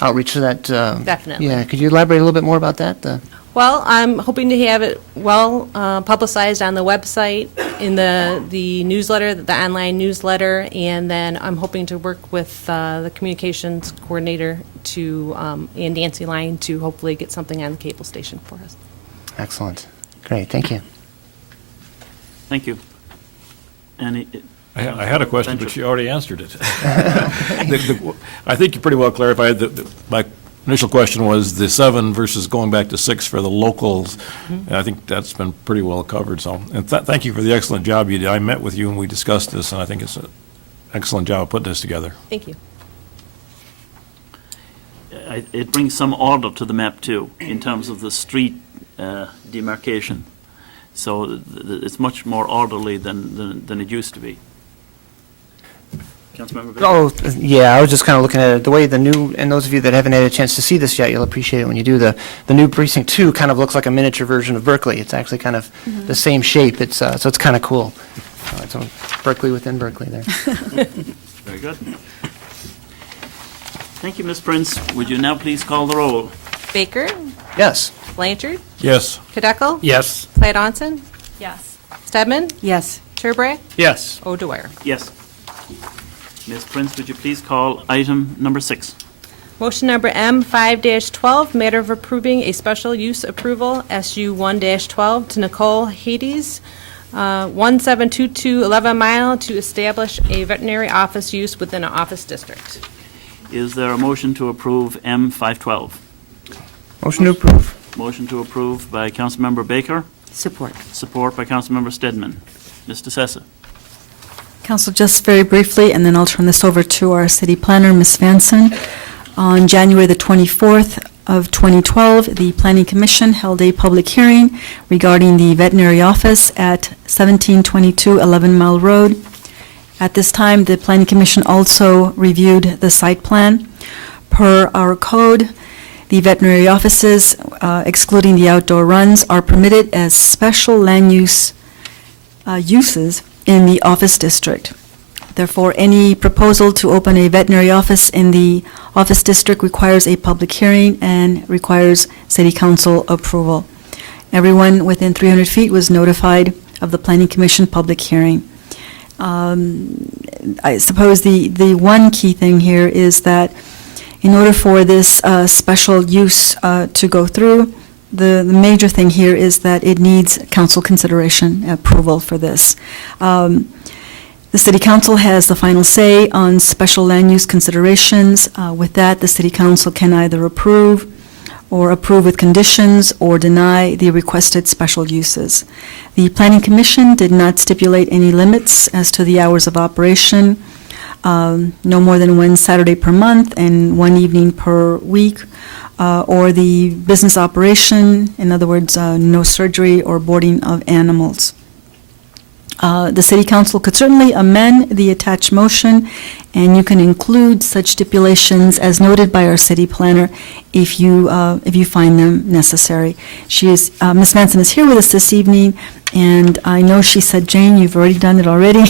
outreach to that. Definitely. Yeah, could you elaborate a little bit more about that? Well, I'm hoping to have it well publicized on the website, in the newsletter, the online newsletter, and then I'm hoping to work with the communications coordinator to, and Nancy Lyon, to hopefully get something on the cable station for us. Excellent. Great, thank you. Thank you. Any, I had a question, but you already answered it. I think you pretty well clarified that my initial question was the 7 versus going back to 6 for the locals. And I think that's been pretty well covered, so. And thank you for the excellent job you did. I met with you and we discussed this, and I think it's an excellent job of putting this together. Thank you. it brings some order to the map too, in terms of the street demarcation. So it's much more orderly than it used to be. Councilmember Baker? Oh, yeah, I was just kind of looking at it, the way the new, and those of you that haven't had a chance to see this yet, you'll appreciate it when you do, the new Precinct 2 kind of looks like a miniature version of Berkeley. It's actually kind of the same shape, it's, so it's kind of cool. It's Berkeley within Berkeley there. Very good. Thank you, Ms. Prince. Would you now please call the roll? Baker? Yes. Blanchard? Yes. Kadeco? Yes. Platt Onson? Yes. Stedman? Yes. Turbrack? Yes. O'Dwyer? Yes. Ms. Prince, would you please call item number 6? Motion number M5-12, matter of approving a special use approval, SU 1-12, to Nicole Hades, 1722 11 Mile, to establish a veterinary office use within an office district. Is there a motion to approve M512? Motion to approve. Motion to approve by Councilmember Baker, Support. support by Councilmember Stedman. Mr. Sessa. Council, just very briefly, and then I'll turn this over to our city planner, Ms. Vanson. On January the 24th of 2012, the Planning Commission held a public hearing regarding the veterinary office at 1722 11 Mile Road. At this time, the Planning Commission also reviewed the site plan. Per our code, the veterinary offices, excluding the outdoor runs, are permitted as special land use uses in the office district. Therefore, any proposal to open a veterinary office in the office district requires a public hearing and requires city council approval. Everyone within 300 feet was notified of the Planning Commission public hearing. I suppose the one key thing here is that in order for this special use to go through, the major thing here is that it needs council consideration, approval for this. The city council has the final say on special land use considerations. With that, the city council can either approve or approve with conditions or deny the requested special uses. The Planning Commission did not stipulate any limits as to the hours of operation, no more than one Saturday per month and one evening per week, or the business operation, in other words, no surgery or boarding of animals. The City Council could certainly amend the attached motion, and you can include such stipulations as noted by our city planner if you find them necessary. Ms. Manson is here with us this evening, and I know she said, Jane, you've already done it already.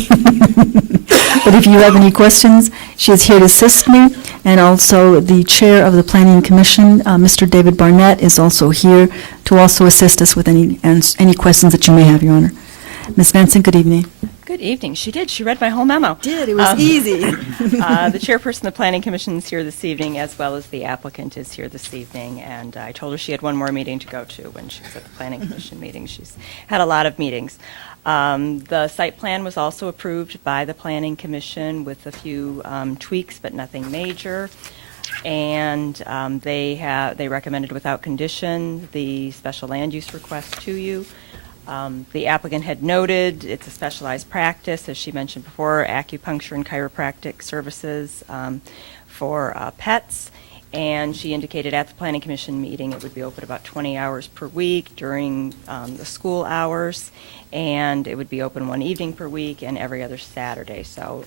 But if you have any questions, she is here to assist me. And also, the chair of the Planning Commission, Mr. David Barnett, is also here to also assist us with any questions that you may have, Your Honor. Ms. Vanson, good evening. Good evening. She did. She read my whole memo. It was easy. The chairperson of the Planning Commission is here this evening, as well as the applicant is here this evening. And I told her she had one more meeting to go to when she was at the Planning Commission meeting. She's had a lot of meetings. The site plan was also approved by the Planning Commission with a few tweaks, but nothing major. And they recommended without condition the special land use request to you. The applicant had noted it's a specialized practice, as she mentioned before, acupuncture and chiropractic services for pets. And she indicated at the Planning Commission meeting it would be open about 20 hours per week during the school hours, and it would be open one evening per week and every other Saturday. So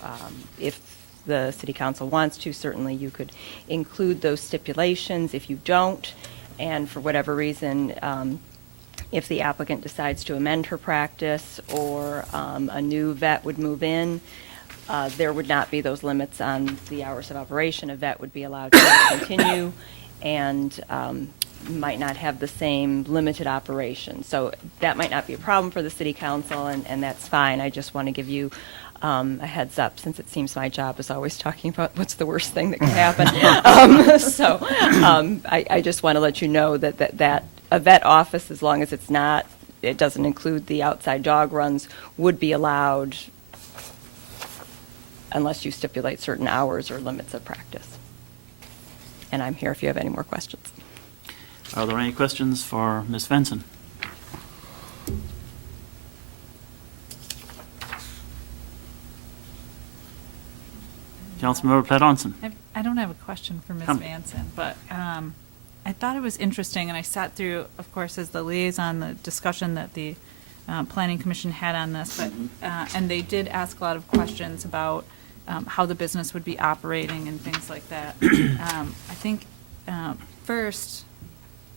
if the City Council wants to, certainly you could include those stipulations. If you don't, and for whatever reason, if the applicant decides to amend her practice or a new vet would move in, there would not be those limits on the hours of operation. A vet would be allowed to continue, and might not have the same limited operation. So that might not be a problem for the city council, and that's fine. I just want to give you a heads up, since it seems my job is always talking about what's the worst thing that can happen. I just want to let you know that a vet office, as long as it doesn't include the outside dog runs, would be allowed unless you stipulate certain hours or limits of practice. And I'm here if you have any more questions. Are there any questions for Ms. Svensson? Councilmember Platt Onson. I don't have a question for Ms. Come. Vanson, but I thought it was interesting, and I sat through, of course, as the liaison, the discussion that the Planning Commission had on this, but and they did ask a lot of questions about how the business would be operating and things like that. I think first,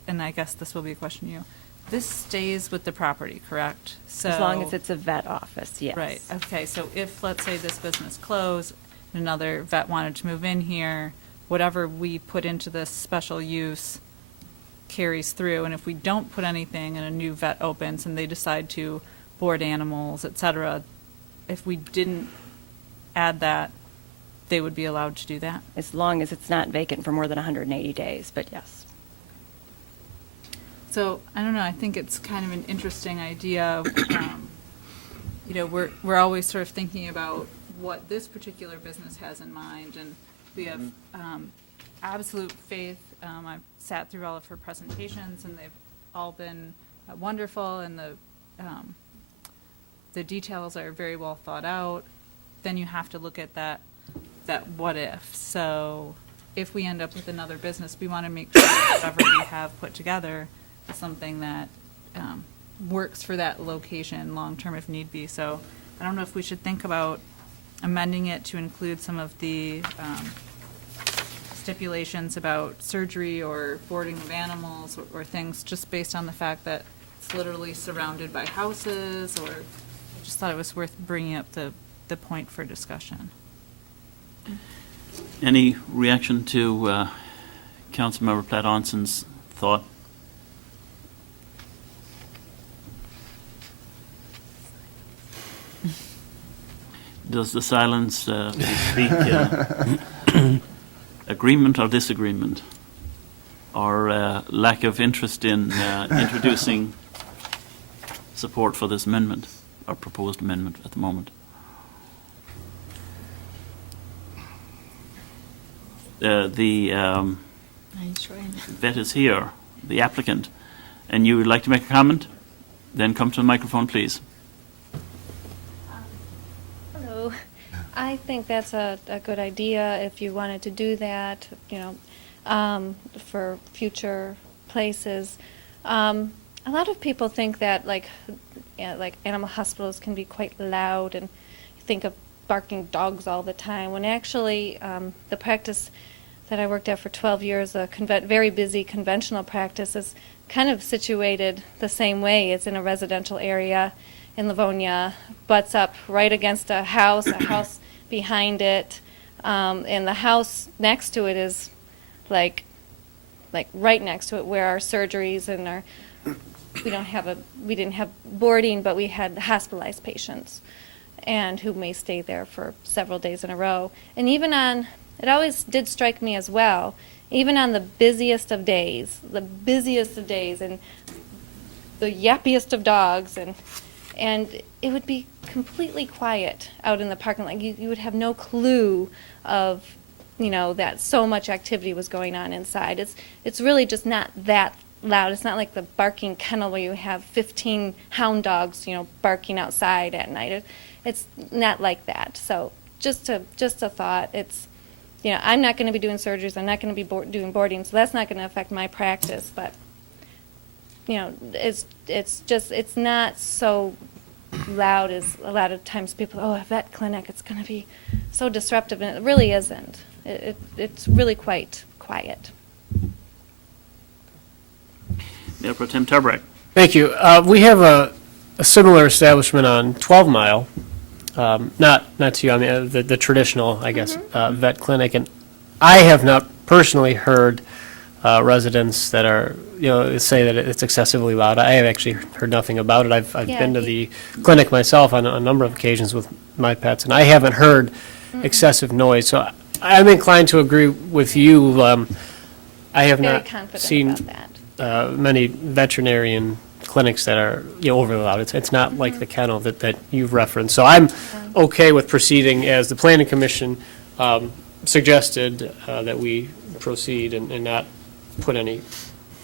and I guess this will be a question to you, this stays with the property, correct? So As long as it's a vet office, yes. Right, okay, so if, let's say, this business closed, and another vet wanted to move in here, whatever we put into this special use carries through, and if we don't put anything and a new vet opens and they decide to board animals, et cetera, if we didn't add that, they would be allowed to do that? As long as it's not vacant for more than 180 days, but yes. So, I don't know, I think it's kind of an interesting idea. You know, we're always sort of thinking about what this particular business has in mind, and we have absolute faith. I've sat through all of her presentations, and they've all been wonderful, and the details are very well thought out. Then you have to look at that what if. So if we end up with another business, we want to make sure that whatever we have put together is something that works for that location long-term if need be. So I don't know if we should think about amending it to include some of the stipulations about surgery or boarding of animals or things, just based on the fact that it's literally surrounded by houses, or I just thought it was worth bringing up the point for discussion. Any reaction to Councilmember Platt Onson's thought? Does the silence speak agreement or disagreement, or lack of interest in introducing support for this amendment, or proposed amendment at the moment? The vet is here, the applicant, and you would like to make a comment? Then come to the microphone, please. Hello. I think that's a good idea if you wanted to do that, for future places. A lot of people think that like animal hospitals can be quite loud, and you think of barking dogs all the time, when actually the practice that I worked at for 12 years, a very busy conventional practice, is kind of situated the same way. It's in a residential area in Livonia, butts up right against a house behind it, and the house next to it is like right next to it where our surgeries and our we didn't have boarding, but we had hospitalized patients, and who may stay there for several days in a row. And even it always did strike me as well, even on the busiest of days, and the yappiest of dogs, and it would be completely quiet out in the parking lot. You would have no clue of, that so much activity was going on inside. It's really just not that loud. It's not like the barking kennel where you have 15 hound dogs, barking outside at night. It's not like that. So just a thought. It's, I'm not going to be doing surgeries. I'm not going to be doing boarding, so that's not going to affect my practice. But it's not so loud as a lot of times people. Oh, a vet clinic. It's going to be so disruptive, and it really isn't. It's really quite quiet. Mayor Pro Tem Turbrack. Thank you. We have a similar establishment on 12 Mile, not to you, I mean, the traditional, I guess, vet clinic, and I have not personally heard residents that are, say that it's excessively loud. I have actually heard nothing about it. I've Yeah, been to the clinic myself on a number of occasions with my pets, and I haven't heard excessive noise. So I'm inclined to agree with you. I have Very not confident seen about that. many veterinarian clinics that are, overly loud. It's not like the kennel that you've referenced. So I'm okay with proceeding as the planning commission suggested, that we proceed and not put any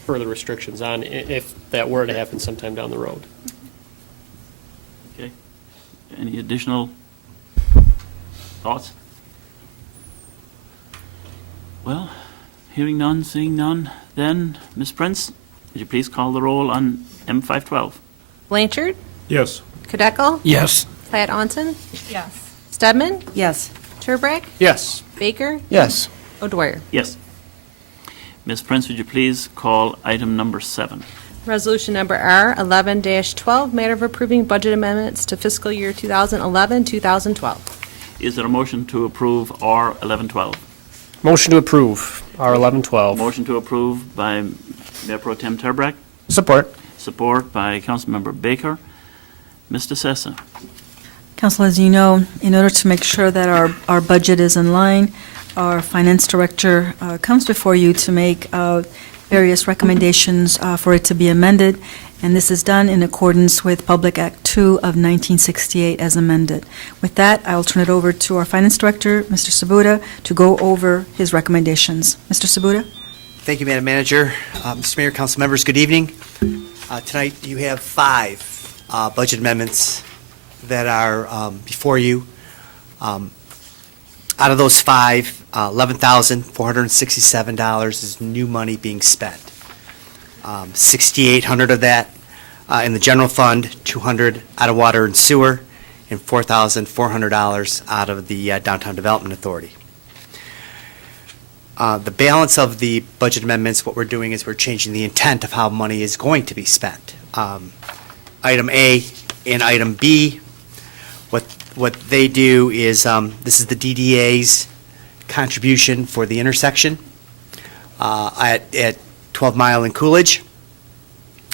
further restrictions on if that were to happen sometime down the road. Okay. Any additional thoughts? Well, hearing none, seeing none, then, Ms. Prince, would you please call the roll on M512? Blanchard. Yes. Kadeco. Yes. Platt Onson. Yes. Stedman. Yes. Turbrack. Yes. Baker. Yes. O'Dwyer. Yes. Ms. Prince, would you please call item number 7? Resolution number R 11-12, matter of approving budget amendments to fiscal year 2011-2012. Is there a motion to approve R 1112? Motion to approve, R 1112. Motion to approve by Mayor Pro Tem Turbrack, Support. support by Councilmember Baker. Mr. Sessa. Council, as you know, in order to make sure that our budget is in line, our finance director comes before you to make various recommendations for it to be amended, and this is done in accordance with Public Act 2 of 1968 as amended. With that, I'll turn it over to our finance director, Mr. Sabuda, to go over his recommendations. Mr. Sabuda? Thank you, Madam Manager. Mr. Mayor, council members, good evening. Tonight, you have 5 budget amendments that are before you. Out of those 5, $11,467 is new money being spent. $6,800 of that in the general fund, $200 out of water and sewer, and $4,400 out of the Downtown Development Authority. The balance of the budget amendments, what we're doing is we're changing the intent of how money is going to be spent. Item A and item B, what they do is, this is the DDA's contribution for the intersection at 12 Mile and Coolidge.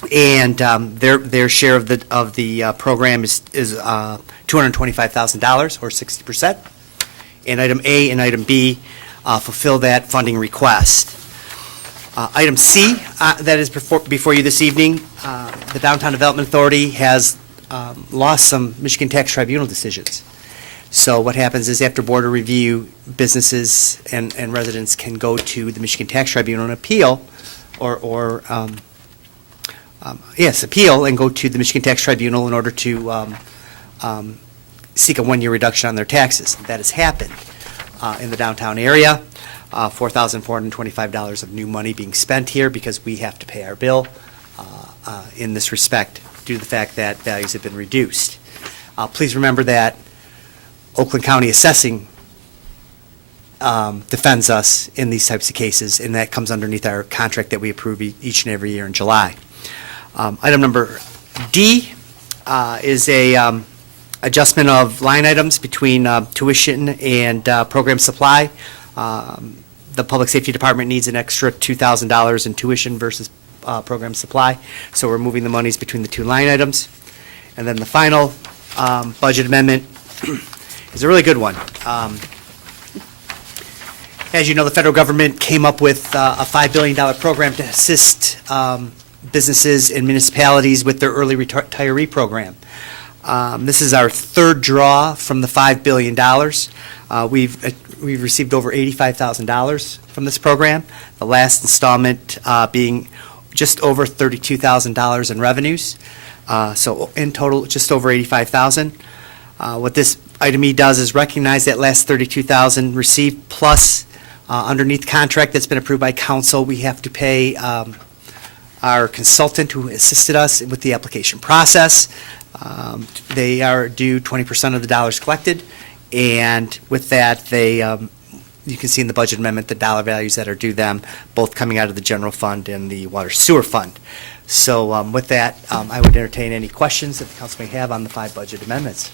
And their share of the program is $225,000, or 60%. And item A and item B fulfill that funding request. Item C that is before you this evening, the Downtown Development Authority has lost some Michigan Tax Tribunal decisions. So what happens is after border review, businesses and residents can go to the Michigan Tax Tribunal and appeal, appeal and go to the Michigan Tax Tribunal in order to seek a 1-year reduction on their taxes. That has happened in the downtown area. $4,425 of new money being spent here because we have to pay our bill in this respect due to the fact that values have been reduced. Please remember that Oakland County Assessing defends us in these types of cases, and that comes underneath our contract that we approve each and every year in July. Item number D is a adjustment of line items between tuition and program supply. The Public Safety Department needs an extra $2,000 in tuition versus program supply, so we're moving the monies between the 2 line items. And then the final budget amendment is a really good one. As you know, the federal government came up with a $5 billion program to assist businesses and municipalities with their early retiree program. This is our 3rd draw from the $5 billion. We've received over $85,000 from this program, the last installment being just over $32,000 in revenues. So in total, just over $85,000. What this item E does is recognize that last $32,000 received, plus underneath the contract that's been approved by council, we have to pay our consultant who assisted us with the application process. They are due 20% of the dollars collected, and with that, they you can see in the budget amendment the dollar values that are due them, both coming out of the general fund and the water sewer fund. So with that, I would entertain any questions that the council may have on the 5 budget amendments.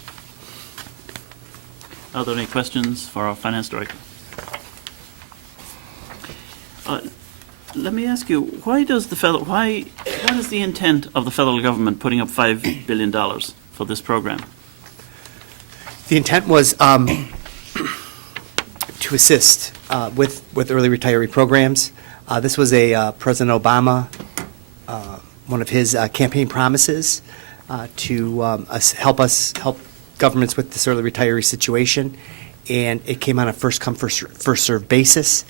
Are there any questions for our finance director? Let me ask you, what is the intent of the federal government putting up $5 billion for this program? The intent was to assist with early retiree programs. This was a President Obama, one of his campaign promises to help governments with this early retiree situation. And it came on a first-come, first-served basis,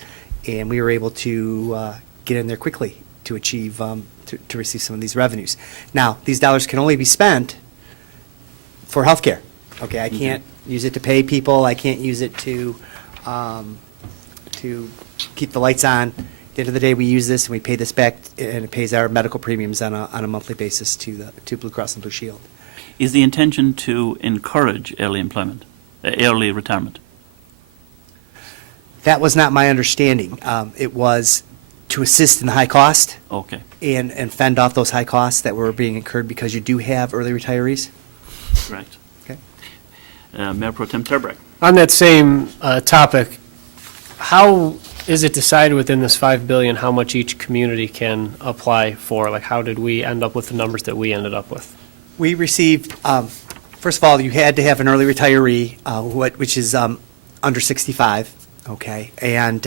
and we were able to get in there quickly to achieve, to receive some of these revenues. Now, these dollars can only be spent for healthcare. Okay, I can't use it to pay people. I can't use it to keep the lights on. At the end of the day, we use this and we pay this back, and it pays our medical premiums on a monthly basis to Blue Cross and Blue Shield. Is the intention to encourage early employment, early retirement? That was not my understanding. It was to assist in the high cost Okay, and fend off those high costs that were being incurred because you do have early retirees. correct. Okay. Mayor Pro Tem Turbrack. On that same topic, how is it decided within this $5 billion how much each community can apply for? Like, how did we end up with the numbers that we ended up with? We received, first of all, you had to have an early retiree, which is under 65, okay? And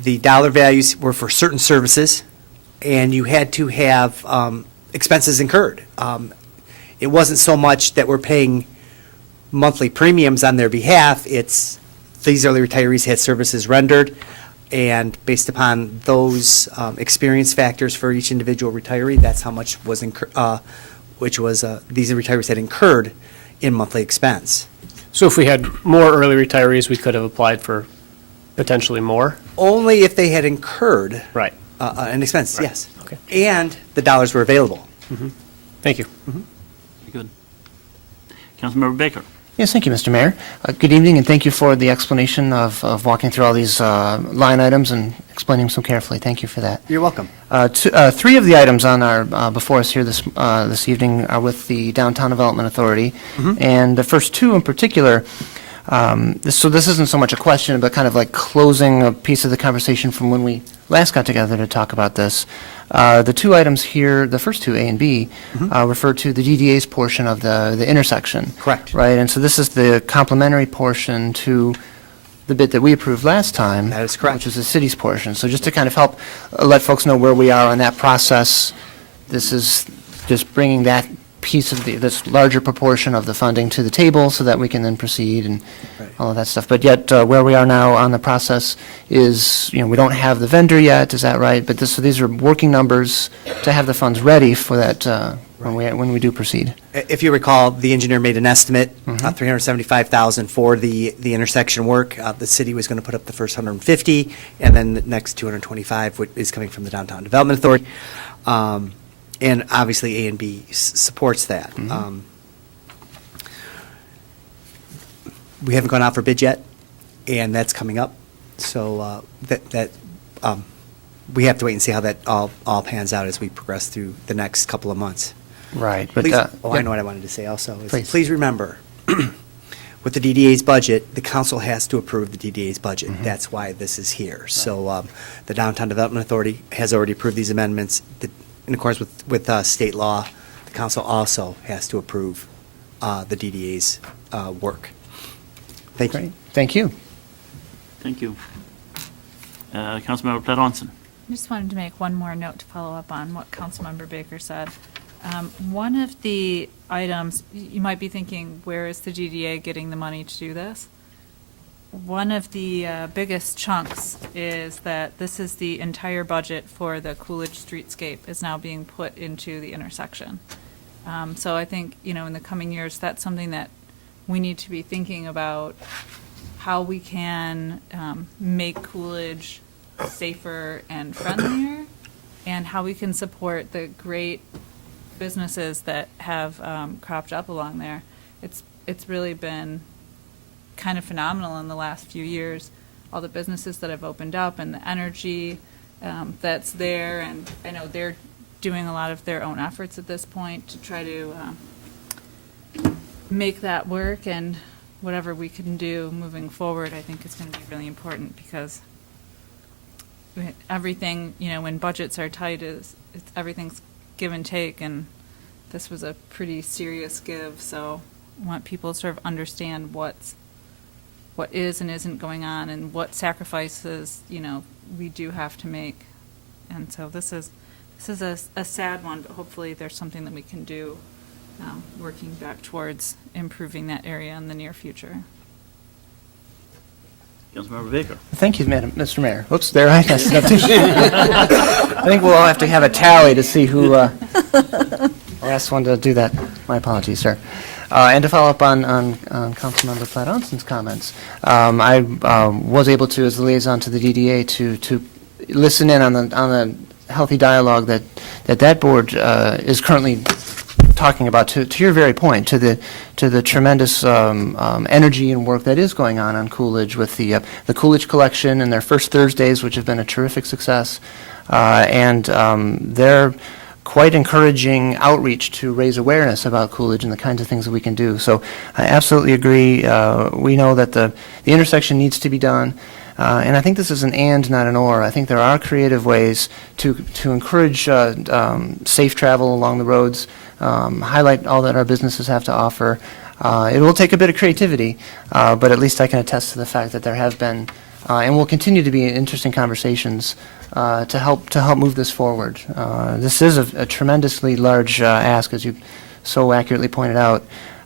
the dollar values were for certain services, and you had to have expenses incurred. It wasn't so much that we're paying monthly premiums on their behalf, it's these early retirees had services rendered, and based upon those experience factors for each individual retiree, that's how much was which was these retirees had incurred in monthly expense. So if we had more early retirees, we could have applied for potentially more? Only if they had incurred Right. an expense, Right. yes. Okay. And the dollars were available. Thank you. Very good. Councilmember Baker. Yes, thank you, Mr. Mayor. Good evening, and thank you for the explanation of walking through all these line items and explaining them so carefully. Thank you for that. You're welcome. Three of the items on our before us here this evening are with the Downtown Development Authority, and the first two in particular. So this isn't so much a question, but kind of like closing a piece of the conversation from when we last got together to talk about this. The two items here, the first two, A and B, refer to the DDA's portion of the intersection. Correct. Right, and so this is the complementary portion to the bit that we approved last time. That is correct. Which is the city's portion. So just to kind of help let folks know where we are on that process, this is just bringing that piece of this larger proportion of the funding to the table so that we can then proceed and Right. all of that stuff. But yet, where we are now on the process is, we don't have the vendor yet, is that right? But so these are working numbers to have the funds ready for that when we do proceed. If you recall, the engineer made an estimate, $375,000 for the intersection work. The city was going to put up the first 150, and then the next 225 is coming from the Downtown Development Authority. And obviously, A and B supports that. We haven't gone out for bid yet, and that's coming up. So we have to wait and see how that all pans out as we progress through the next couple of months. Right. But Please, I yep. know what I wanted to say also. Please. Please remember, with the DDA's budget, the council has to approve the DDA's budget. That's why this is here. So the Downtown Development Authority has already approved these amendments. In accordance with state law, the council also has to approve the DDA's work. Thank you. Great. Thank you. Thank you. Councilmember Platt Onson. I just wanted to make one more note to follow up on what Councilmember Baker said. One of the items, you might be thinking, where is the DDA getting the money to do this? One of the biggest chunks is that this is the entire budget for the Coolidge streetscape is now being put into the intersection. So I think, in the coming years, that's something that we need to be thinking about, how we can make Coolidge safer and friendlier, and how we can support the great businesses that have cropped up along there. It's really been kind of phenomenal in the last few years, all the businesses that have opened up and the energy that's there, and I know they're doing a lot of their own efforts at this point to try to make that work, and whatever we can do moving forward, I think is going to be really important, because everything, when budgets are tight, everything's give and take, and this was a pretty serious give, so I want people to sort of understand what is and isn't going on and what sacrifices, we do have to make. And so this is a sad one, but hopefully there's something that we can do, working back towards improving that area in the near future. Councilmember Baker. Thank you, Mr. Mayor. Whoops, there I messed up too. I think we'll all have to have a tally to see who, last one to do that. My apologies, sir. And to follow up on Councilmember Platt Onson's comments, I was able to, as the liaison to the DDA, to listen in on the healthy dialogue that board is currently talking about, to your very point, to the tremendous energy and work that is going on Coolidge with the Coolidge Collection and their first Thursdays, which have been a terrific success, and their quite encouraging outreach to raise awareness about Coolidge and the kinds of things that we can do. So I absolutely agree. We know that the intersection needs to be done. And I think this is an and, not an or. I think there are creative ways to encourage safe travel along the roads, highlight all that our businesses have to offer. It will take a bit of creativity, but at least I can attest to the fact that there have been and will continue to be interesting conversations to help move this forward. This is a tremendously large ask, as you so accurately pointed out.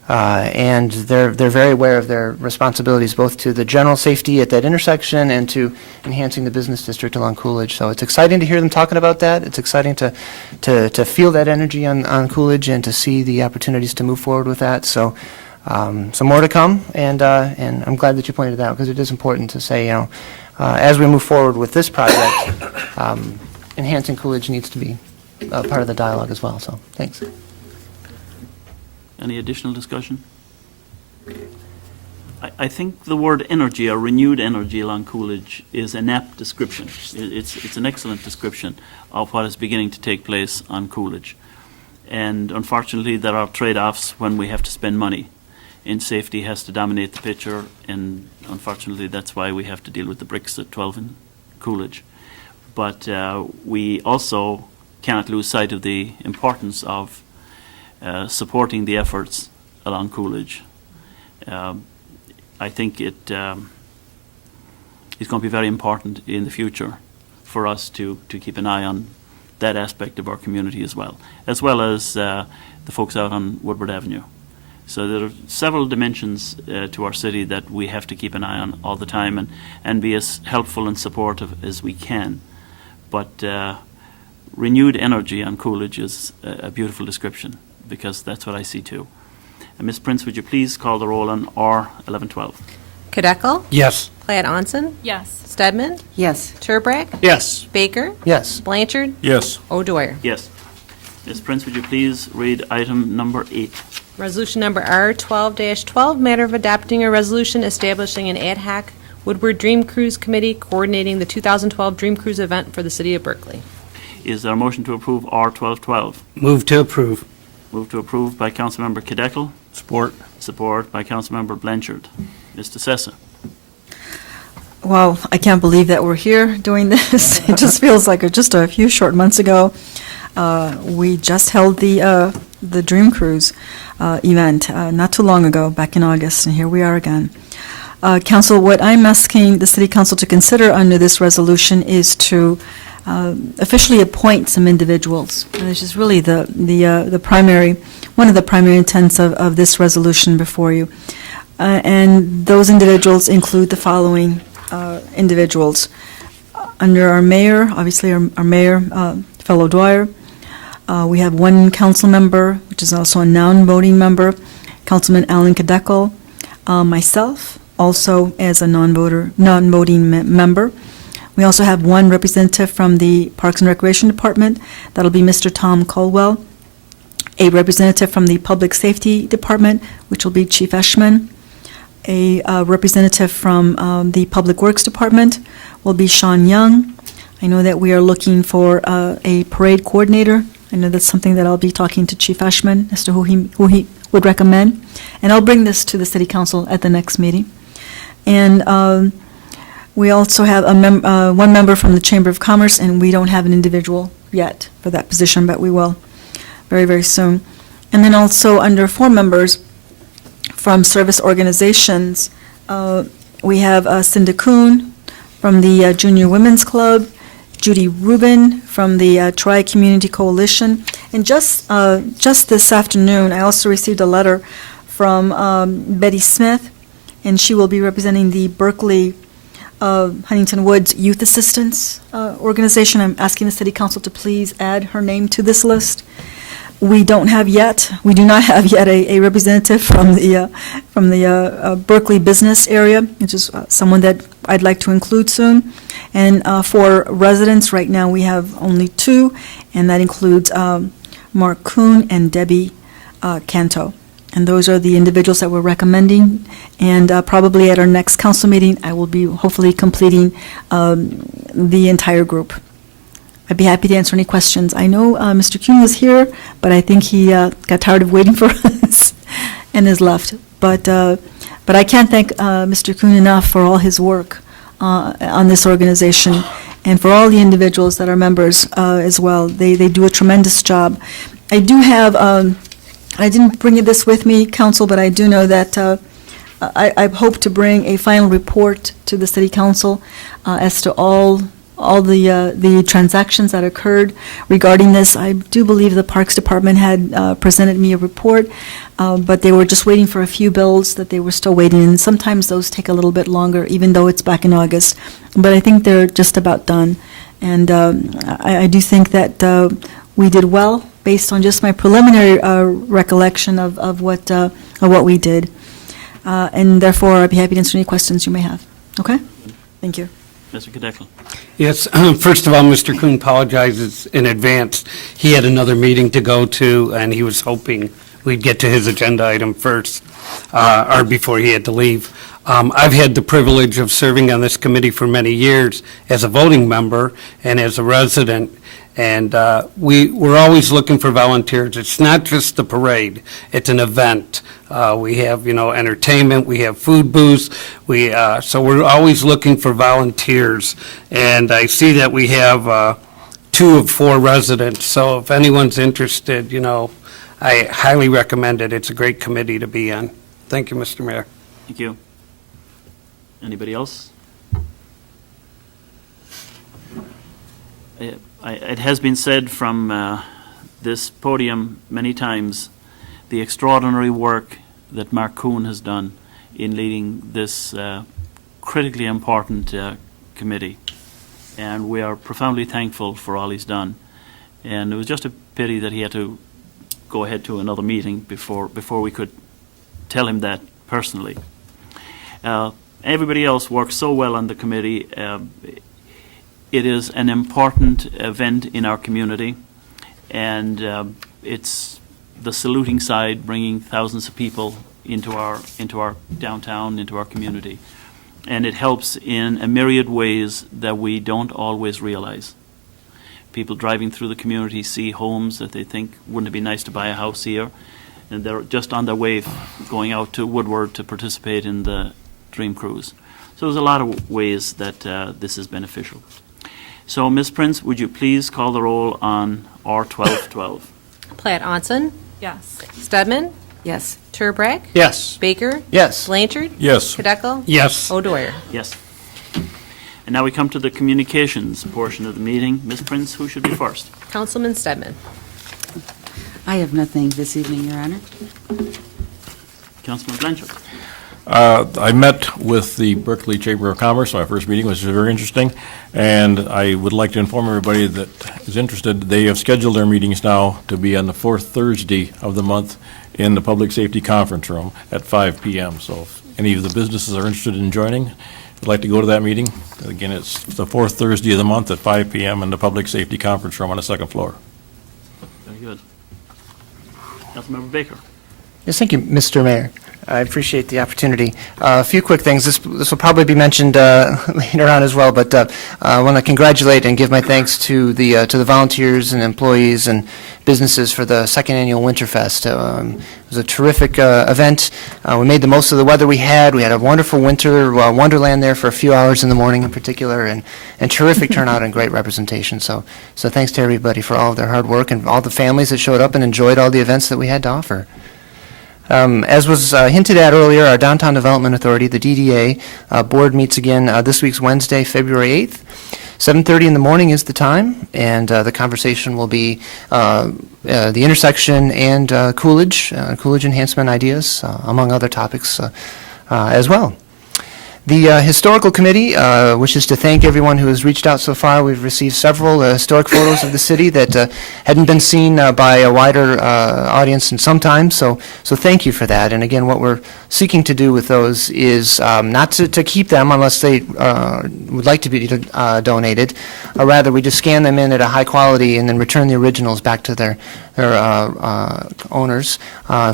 And they're very aware of their responsibilities, both to the general safety at that intersection and to enhancing the business district along Coolidge. So it's exciting to hear them talking about that. It's exciting to feel that energy on Coolidge and to see the opportunities to move forward with that. So some more to come, and I'm glad that you pointed it out, because it is important to say, as we move forward with this project, enhancing Coolidge needs to be part of the dialogue as well. So thanks. Any additional discussion? I think the word energy, or renewed energy along Coolidge, is an apt description. It's an excellent description of what is beginning to take place on Coolidge. And unfortunately, there are trade-offs when we have to spend money. And safety has to dominate the picture, and unfortunately, that's why we have to deal with the bricks at 12 in Coolidge. But we also cannot lose sight of the importance of supporting the efforts along Coolidge. I think it's going to be very important in the future for us to keep an eye on that aspect of our community as well as the folks out on Woodward Avenue. So there are several dimensions to our city that we have to keep an eye on all the time and be as helpful and supportive as we can. But renewed energy on Coolidge is a beautiful description, because that's what I see too. And Ms. Prince, would you please call the roll on R 1112? Kadeco? Yes. Platt Onson? Yes. Stedman? Yes. Turbrack? Yes. Baker? Yes. Blanchard? Yes. O'Dwyer? Yes. Ms. Prince, would you please read item number 8? Resolution number R 12-12, matter of adopting a resolution establishing an ad hoc Woodward Dream Cruise Committee coordinating the 2012 Dream Cruise event for the city of Berkeley. Is there a motion to approve R 1212? Move to approve. Moved to approve by Councilmember Kadeco. Support. Support by Councilmember Blanchard. Mr. Sessa. Wow, I can't believe that we're here doing this. It just feels like just a few short months ago, we just held the Dream Cruise event not too long ago, back in August, and here we are again. Council, what I'm asking the City Council to consider under this resolution is to officially appoint some individuals. This is really the primary, one of the primary intents of this resolution before you. And those individuals include the following individuals. Under our mayor, obviously our mayor, Fellow Dwyer, we have one council member, which is also a non-voting member, Councilman Alan Kadeco, myself, also as a non-voting member. We also have one representative from the Parks and Recreation Department. That'll be Mr. Tom Colwell. A representative from the Public Safety Department, which will be Chief Eschman. A representative from the Public Works Department will be Sean Young. I know that we are looking for a parade coordinator. I know that's something that I'll be talking to Chief Eschman as to who he would recommend. And I'll bring this to the City Council at the next meeting. And We also have one member from the Chamber of Commerce, and we don't have an individual yet for that position, but we will very, very soon. And then also under 4 members from service organizations, we have Cinda Kuhn from the Junior Women's Club, Judy Rubin from the Tri-Community Coalition, and just this afternoon, I also received a letter from Betty Smith, and she will be representing the Berkeley Huntington Woods Youth Assistance Organization. I'm asking the City Council to please add her name to this list. We do not have yet a representative from the Berkeley business area, which is someone that I'd like to include soon. And for residents, right now, we have only 2, and that includes Mark Kuhn and Debbie Canto. And those are the individuals that we're recommending. And probably at our next council meeting, I will be hopefully completing the entire group. I'd be happy to answer any questions. I know Mr. Kuhn was here, but I think he got tired of waiting for us and has left. But I can't thank Mr. Kuhn enough for all his work on this organization and for all the individuals that are members as well. They do a tremendous job. I do have, I didn't bring this with me, Council, but I do know that I hope to bring a final report to the City Council as to all the transactions that occurred regarding this. I do believe the Parks Department had presented me a report, but they were just waiting for a few bills that they were still waiting, and sometimes those take a little bit longer, even though it's back in August. But I think they're just about done, and I do think that we did well based on just my preliminary recollection of what we did, and therefore I'd be happy to answer any questions you may have. Okay? Thank you. Mr. Kadeckl. Yes, first of all, Mr. Kuhn apologizes in advance. He had another meeting to go to, and he was hoping we'd get to his agenda item first, or before he had to leave. I've had the privilege of serving on this committee for many years as a voting member and as a resident, and we're always looking for volunteers. It's not just the parade, it's an event. We have, entertainment, we have food booths, so we're always looking for volunteers. And I see that we have 2 of 4 residents, so if anyone's interested, I highly recommend it. It's a great committee to be on. Thank you, Mr. Mayor. Thank you. Anybody else? It has been said from this podium many times, the extraordinary work that Mark Kuhn has done in leading this critically important committee. And we are profoundly thankful for all he's done. And it was just a pity that he had to go ahead to another meeting before we could tell him that personally. Everybody else works so well on the committee. It is an important event in our community, and it's the saluting side, bringing thousands of people into our downtown, into our community. And it helps in a myriad ways that we don't always realize. People driving through the community see homes that they think, wouldn't it be nice to buy a house here? And they're just on their way going out to Woodward to participate in the Dream Cruise. So there's a lot of ways that this is beneficial. So, Ms. Prince, would you please call the roll on R1212? Platt Onson. Yes. Stedman. Yes. Turbrack. Yes. Baker. Yes. Blanchard. Yes. Kadeckl. Yes. O'Dwyer. Yes. And now we come to the communications portion of the meeting. Ms. Prince, who should be first? Councilman Stedman. I have nothing this evening, Your Honor. Councilman Blanchard. I met with the Berkeley Chamber of Commerce, my first meeting, which was very interesting, and I would like to inform everybody that is interested, they have scheduled their meetings now to be on the 4th Thursday of the month in the Public Safety Conference Room at 5 p.m. So if any of the businesses are interested in joining, would like to go to that meeting, again, it's the 4th Thursday of the month at 5 p.m. in the Public Safety Conference Room on the 2nd floor. Very good. Councilmember Baker. Yes, thank you, Mr. Mayor. I appreciate the opportunity. A few quick things. This will probably be mentioned later on as well, but I want to congratulate and give my thanks to the volunteers and employees and businesses for the second annual Winterfest. It was a terrific event. We made the most of the weather we had. We had a wonderful winter wonderland there for a few hours in the morning in particular, and terrific turnout and great representation. So thanks to everybody for all of their hard work and all the families that showed up and enjoyed all the events that we had to offer. As was hinted at earlier, our Downtown Development Authority, the DDA, board meets again this week's Wednesday, February 8th. 7:30 in the morning is the time, and the conversation will be the intersection and Coolidge enhancement ideas, among other topics as well. The Historical Committee wishes to thank everyone who has reached out so far. We've received several historic photos of the city that hadn't been seen by a wider audience in some time, so thank you for that. And again, what we're seeking to do with those is not to keep them unless they would like to be donated. Rather, we just scan them in at a high quality and then return the originals back to their owners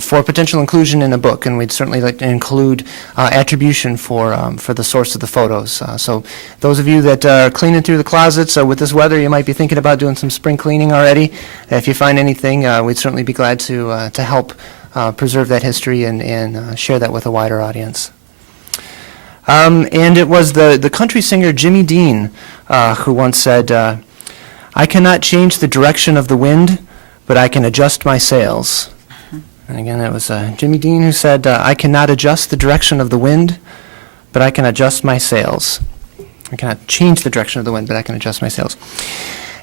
for potential inclusion in a book, and we'd certainly like to include attribution for the source of the photos. So those of you that are cleaning through the closets with this weather, you might be thinking about doing some spring cleaning already. If you find anything, we'd certainly be glad to help preserve that history and share that with a wider audience. And it was the country singer Jimmy Dean who once said, "I cannot change the direction of the wind, but I can adjust my sails." And again, that was Jimmy Dean who said, "I cannot adjust the direction of the wind, but I can adjust my sails." I cannot change the direction of the wind, but I can adjust my sails.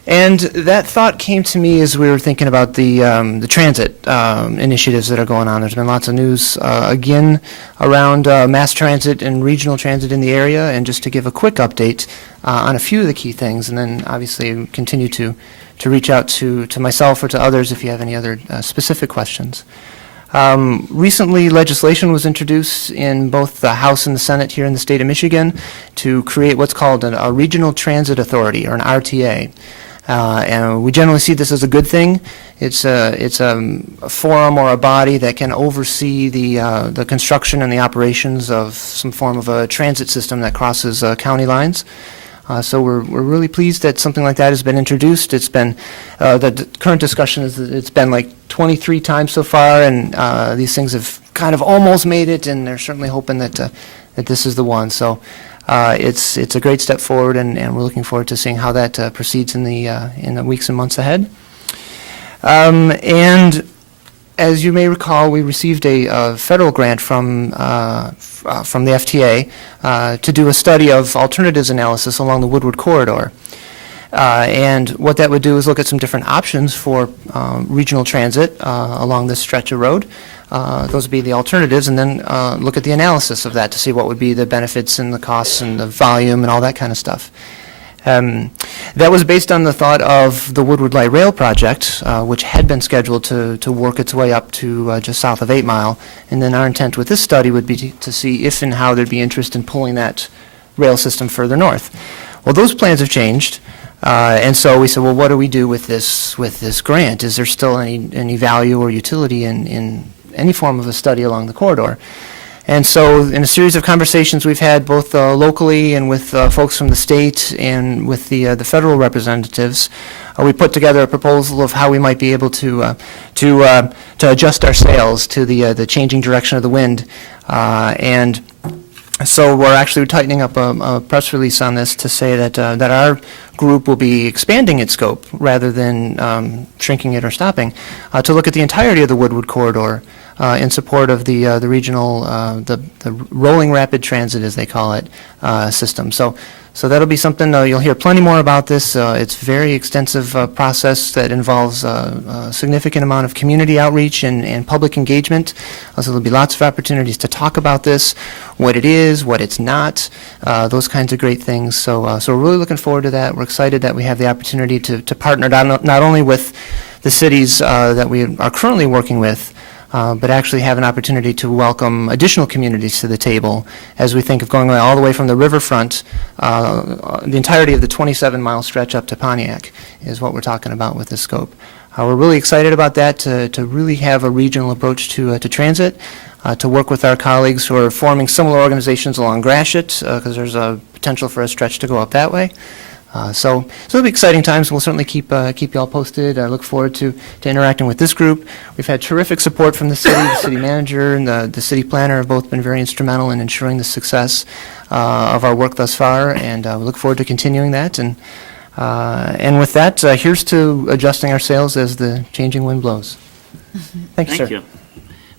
And that thought came to me as we were thinking about the transit initiatives that are going on. There's been lots of news, again, around mass transit and regional transit in the area, and just to give a quick update on a few of the key things, and then obviously continue to reach out to myself or to others if you have any other specific questions. Recently, legislation was introduced in both the House and the Senate here in the state of Michigan to create what's called a Regional Transit Authority, or an RTA. And we generally see this as a good thing. It's a forum or a body that can oversee the construction and the operations of some form of a transit system that crosses county lines. So we're really pleased that something like that has been introduced. It's been, the current discussion is that it's been like 23 times so far, and these things have kind of almost made it, and they're certainly hoping that this is the one. So it's a great step forward, and we're looking forward to seeing how that proceeds in the weeks and months ahead. And as you may recall, we received a federal grant from the FTA to do a study of alternatives analysis along the Woodward Corridor. And what that would do is look at some different options for regional transit along this stretch of road. Those would be the alternatives, and then look at the analysis of that to see what would be the benefits and the costs and the volume and all that kind of stuff. That was based on the thought of the Woodward Light Rail project, which had been scheduled to work its way up to just south of 8 Mile. And then our intent with this study would be to see if and how there'd be interest in pulling that rail system further north. Well, those plans have changed. And so we said, well, what do we do with this grant? Is there still any value or utility in any form of a study along the corridor? And so in a series of conversations we've had both locally and with folks from the state and with the federal representatives, we put together a proposal of how we might be able to adjust our sails to the changing direction of the wind. And so we're actually tightening up a press release on this to say that our group will be expanding its scope rather than shrinking it or stopping, to look at the entirety of the Woodward Corridor in support of the regional, the rolling rapid transit, as they call it, system. So that'll be something, you'll hear plenty more about this. It's a very extensive process that involves a significant amount of community outreach and public engagement. So there'll be lots of opportunities to talk about this, what it is, what it's not, those kinds of great things. So we're really looking forward to that. We're excited that we have the opportunity to partner not only with the cities that we are currently working with, but actually have an opportunity to welcome additional communities to the table as we think of going all the way from the riverfront, the entirety of the 27-mile stretch up to Pontiac is what we're talking about with this scope. We're really excited about that, to really have a regional approach to transit. to work with our colleagues who are forming similar organizations along Gratiot, because there's a potential for a stretch to go up that way. So it'll be exciting times. We'll certainly keep you all posted. I look forward to interacting with this group. We've had terrific support from the city manager and the city planner have both been very instrumental in ensuring the success of our work thus far, and we look forward to continuing that. And with that, here's to adjusting our sails as the changing wind blows. Thank you, sir. Thank you.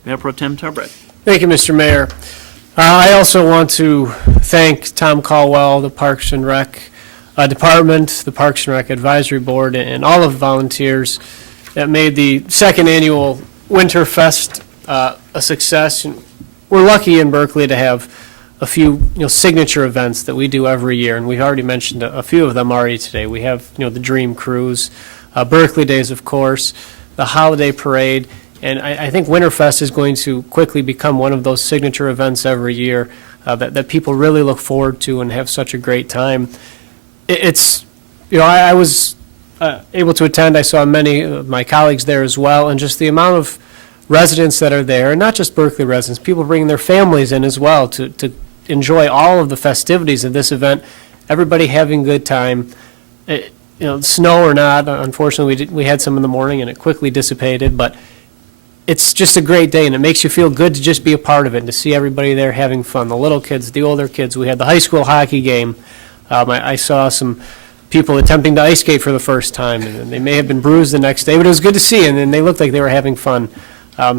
Mayor Pro Tem Turbrack. Thank you, Mr. Mayor. I also want to thank Tom Caldwell, the Parks and Rec Department, the Parks and Rec Advisory Board, and all of the volunteers that made the second annual Winterfest a success. And we're lucky in Berkeley to have a few signature events that we do every year, and we've already mentioned a few of them already today. We have the Dream Cruise, Berkeley Days, of course, the Holiday Parade, and I think Winterfest is going to quickly become one of those signature events every year that people really look forward to and have such a great time. It's, I was able to attend. I saw many of my colleagues there as well, and just the amount of residents that are there, and not just Berkeley residents, people bringing their families in as well to enjoy all of the festivities of this event, everybody having a good time. Snow or not, unfortunately, we had some in the morning and it quickly dissipated, but it's just a great day, and it makes you feel good to just be a part of it and to see everybody there having fun, the little kids, the older kids. We had the high school hockey game. I saw some people attempting to ice skate for the first time, and they may have been bruised the next day, but it was good to see, and they looked like they were having fun.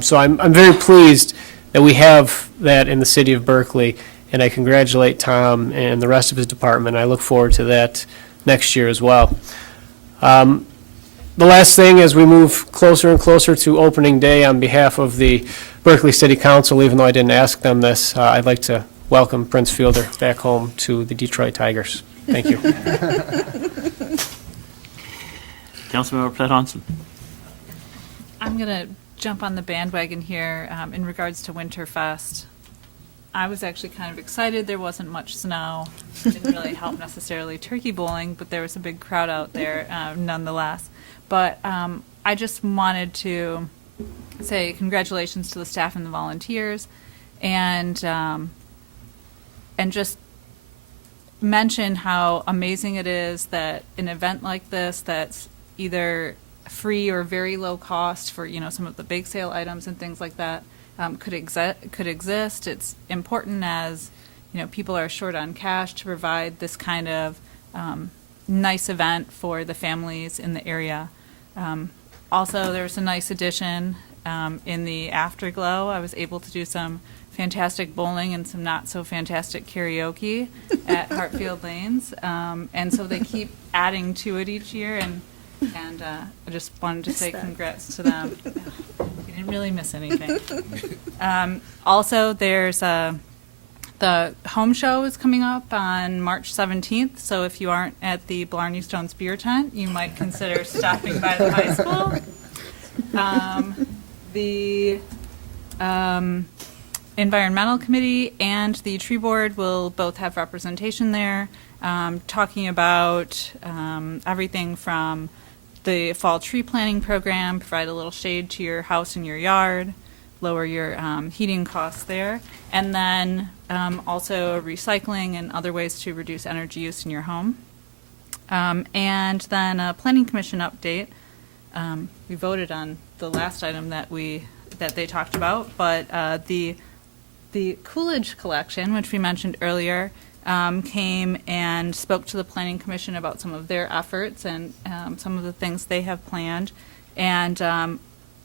So I'm very pleased that we have that in the city of Berkeley, and I congratulate Tom and the rest of his department. I look forward to that next year as well. The last thing, as we move closer and closer to opening day, on behalf of the Berkeley City Council, even though I didn't ask them this, I'd like to welcome Prince Fielder back home to the Detroit Tigers. Thank you. Councilmember Platt Honson. I'm going to jump on the bandwagon here in regards to Winterfest. I was actually kind of excited. There wasn't much snow. Didn't really help necessarily turkey bowling, but there was a big crowd out there nonetheless. But I just wanted to say congratulations to the staff and the volunteers, and just mention how amazing it is that an event like this that's either free or very low cost for some of the bake sale items and things like that could exist. It's important as people are short on cash to provide this kind of nice event for the families in the area. Also, there was a nice addition in the Afterglow. I was able to do some fantastic bowling and some not so fantastic karaoke at Hartfield Lanes, and so they keep adding to it each year, and I just wanted to say congrats to them. You didn't really miss anything. Also, there's the home show is coming up on March 17th, so if you aren't at the Blarney Stones beer tent, you might consider stopping by the high school. The Environmental Committee and the Tree Board will both have representation there, talking about everything from the fall tree planting program, provide a little shade to your house and your yard, lower your heating costs there, and then also recycling and other ways to reduce energy use in your home. And then a Planning Commission update. We voted on the last item that they talked about, but the Coolidge Collection, which we mentioned earlier, came and spoke to the Planning Commission about some of their efforts and some of the things they have planned, and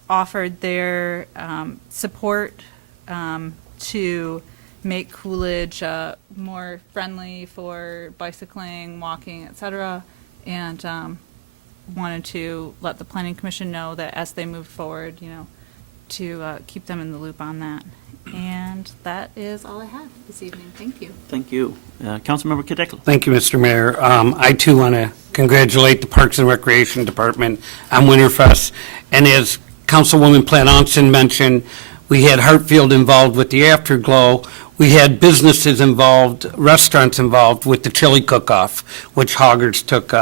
offered their support to make Coolidge more friendly for bicycling, walking, etc., and wanted to let the Planning Commission know that as they move forward, to keep them in the loop on that. And that is all I have this evening. Thank you. Thank you. Councilmember Kadekla. Thank you, Mr. Mayor. I, too, want to congratulate the Parks and Recreation Department on Winterfest. And as Councilwoman Platt Honson mentioned, we had Hartfield involved with the Afterglow. We had businesses involved, restaurants involved with the chili cook-off, which Hoggers took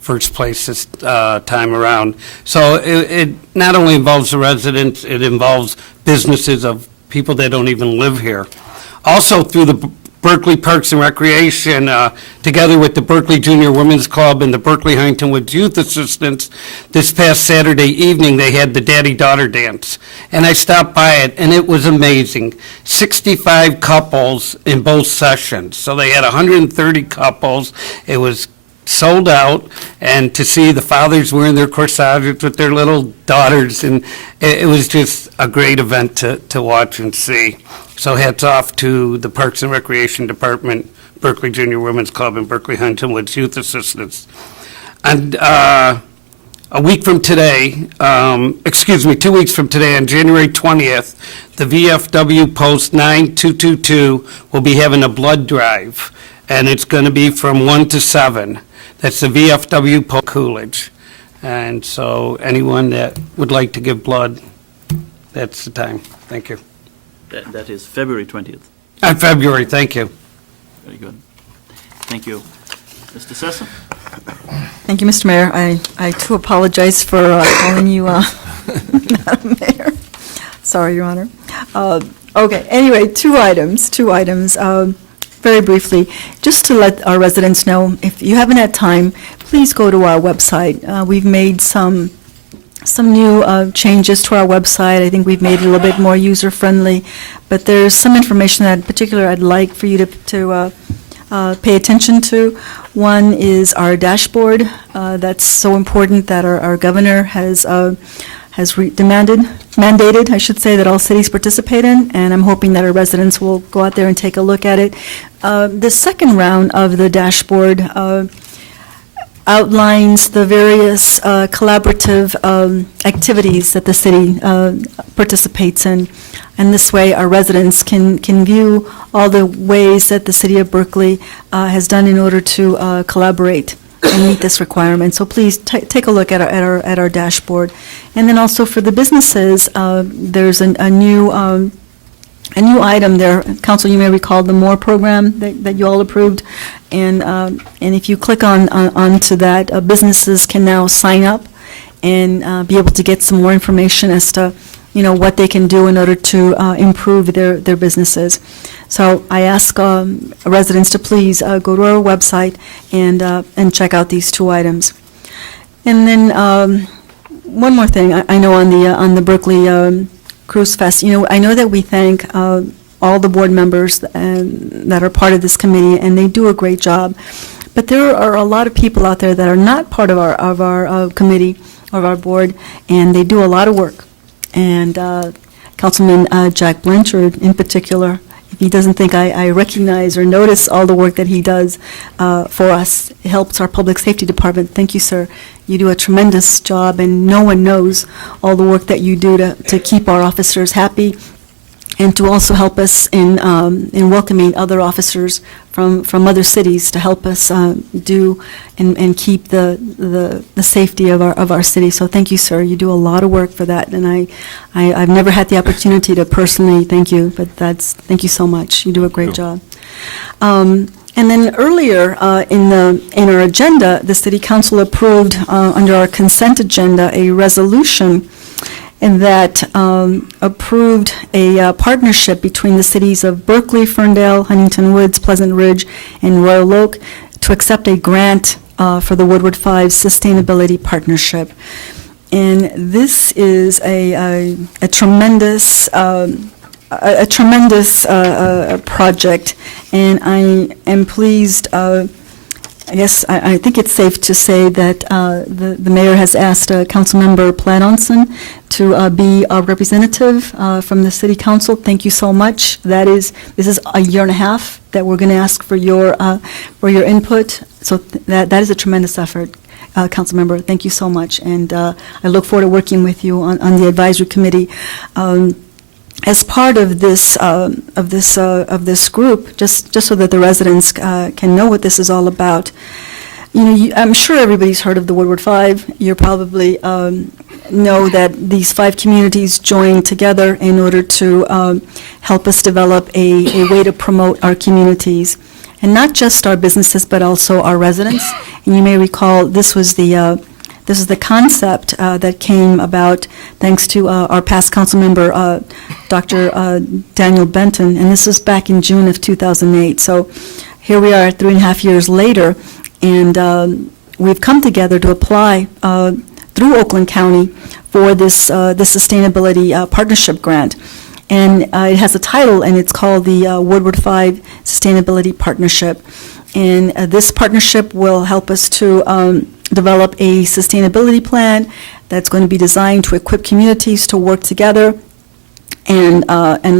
first place this time around. So it not only involves the residents, it involves businesses of people that don't even live here. Also, through the Berkeley Parks and Recreation, together with the Berkeley Junior Women's Club and the Berkeley Huntington Woods Youth Assistance, this past Saturday evening, they had the daddy-daughter dance. And I stopped by it, and it was amazing. 65 couples in both sessions. So they had 130 couples. It was sold out, and to see the fathers wearing their corsages with their little daughters, and it was just a great event to watch and see. So hats off to the Parks and Recreation Department, Berkeley Junior Women's Club, and Berkeley Huntington Woods Youth Assistance. And a week from today, 2 weeks from today, on January 20th, the VFW Post 9222 will be having a blood drive, and it's going to be from 1 to 7. That's the VFW Post Coolidge. And so anyone that would like to give blood, that's the time. Thank you. That is February 20th. February, thank you. Very good. Thank you. Mr. Sessa? Thank you, Mr. Mayor. I too apologize for calling you Madam Mayor. Sorry, Your Honor. Okay, anyway, two items. Very briefly, just to let our residents know, if you haven't had time, please go to our website. We've made some new changes to our website. I think we've made it a little bit more user-friendly, but there's some information that in particular I'd like for you to pay attention to. One is our dashboard. That's so important that our governor has mandated, I should say, that all cities participate in, and I'm hoping that our residents will go out there and take a look at it. The second round of the dashboard outlines the various collaborative activities that the city participates in. And this way, our residents can view all the ways that the city of Berkeley has done in order to collaborate and meet this requirement. So please take a look at our dashboard. And then also for the businesses, there's a new item there. Council, you may recall the MORE program that you all approved. And if you click onto that, businesses can now sign up and be able to get some more information as to what they can do in order to improve their businesses. So I ask residents to please go to our website and check out these two items. And then one more thing, I know on the Berkeley Cruise Fest, I know that we thank all the board members that are part of this committee, and they do a great job. But there are a lot of people out there that are not part of our committee, of our board, and they do a lot of work. And Councilman Jack Blanchard, in particular, if he doesn't think I recognize or notice all the work that he does for us, it helps our public safety department. Thank you, sir. You do a tremendous job, and no one knows all the work that you do to keep our officers happy and to also help us in welcoming other officers from other cities to help us do and keep the safety of our city. So thank you, sir. You do a lot of work for that, and I've never had the opportunity to personally thank you, but thank you so much. You do a great job. And then earlier in our agenda, the City Council approved under our consent agenda a resolution that approved a partnership between the cities of Berkeley, Ferndale, Huntington Woods, Pleasant Ridge, and Royal Oak to accept a grant for the Woodward 5 Sustainability Partnership. And this is a tremendous project, and I am pleased. I guess I think it's safe to say that the mayor has asked Councilmember Planonson to be a representative from the City Council. Thank you so much. This is a year and a half that we're going to ask for your input. So that is a tremendous effort, Councilmember. Thank you so much, and I look forward to working with you on the advisory committee. As part of this group, just so that the residents can know what this is all about, I'm sure everybody's heard of the Woodward 5. You probably know that these 5 communities joined together in order to help us develop a way to promote our communities, and not just our businesses, but also our residents. And you may recall this was the This is the concept that came about thanks to our past council member, Dr. Daniel Benton, and this is back in June of 2008. So here we are 3.5 years later, and we've come together to apply through Oakland County for this sustainability partnership grant. And it has a title, and it's called the Woodward 5 Sustainability Partnership. And this partnership will help us to develop a sustainability plan that's going to be designed to equip communities to work together and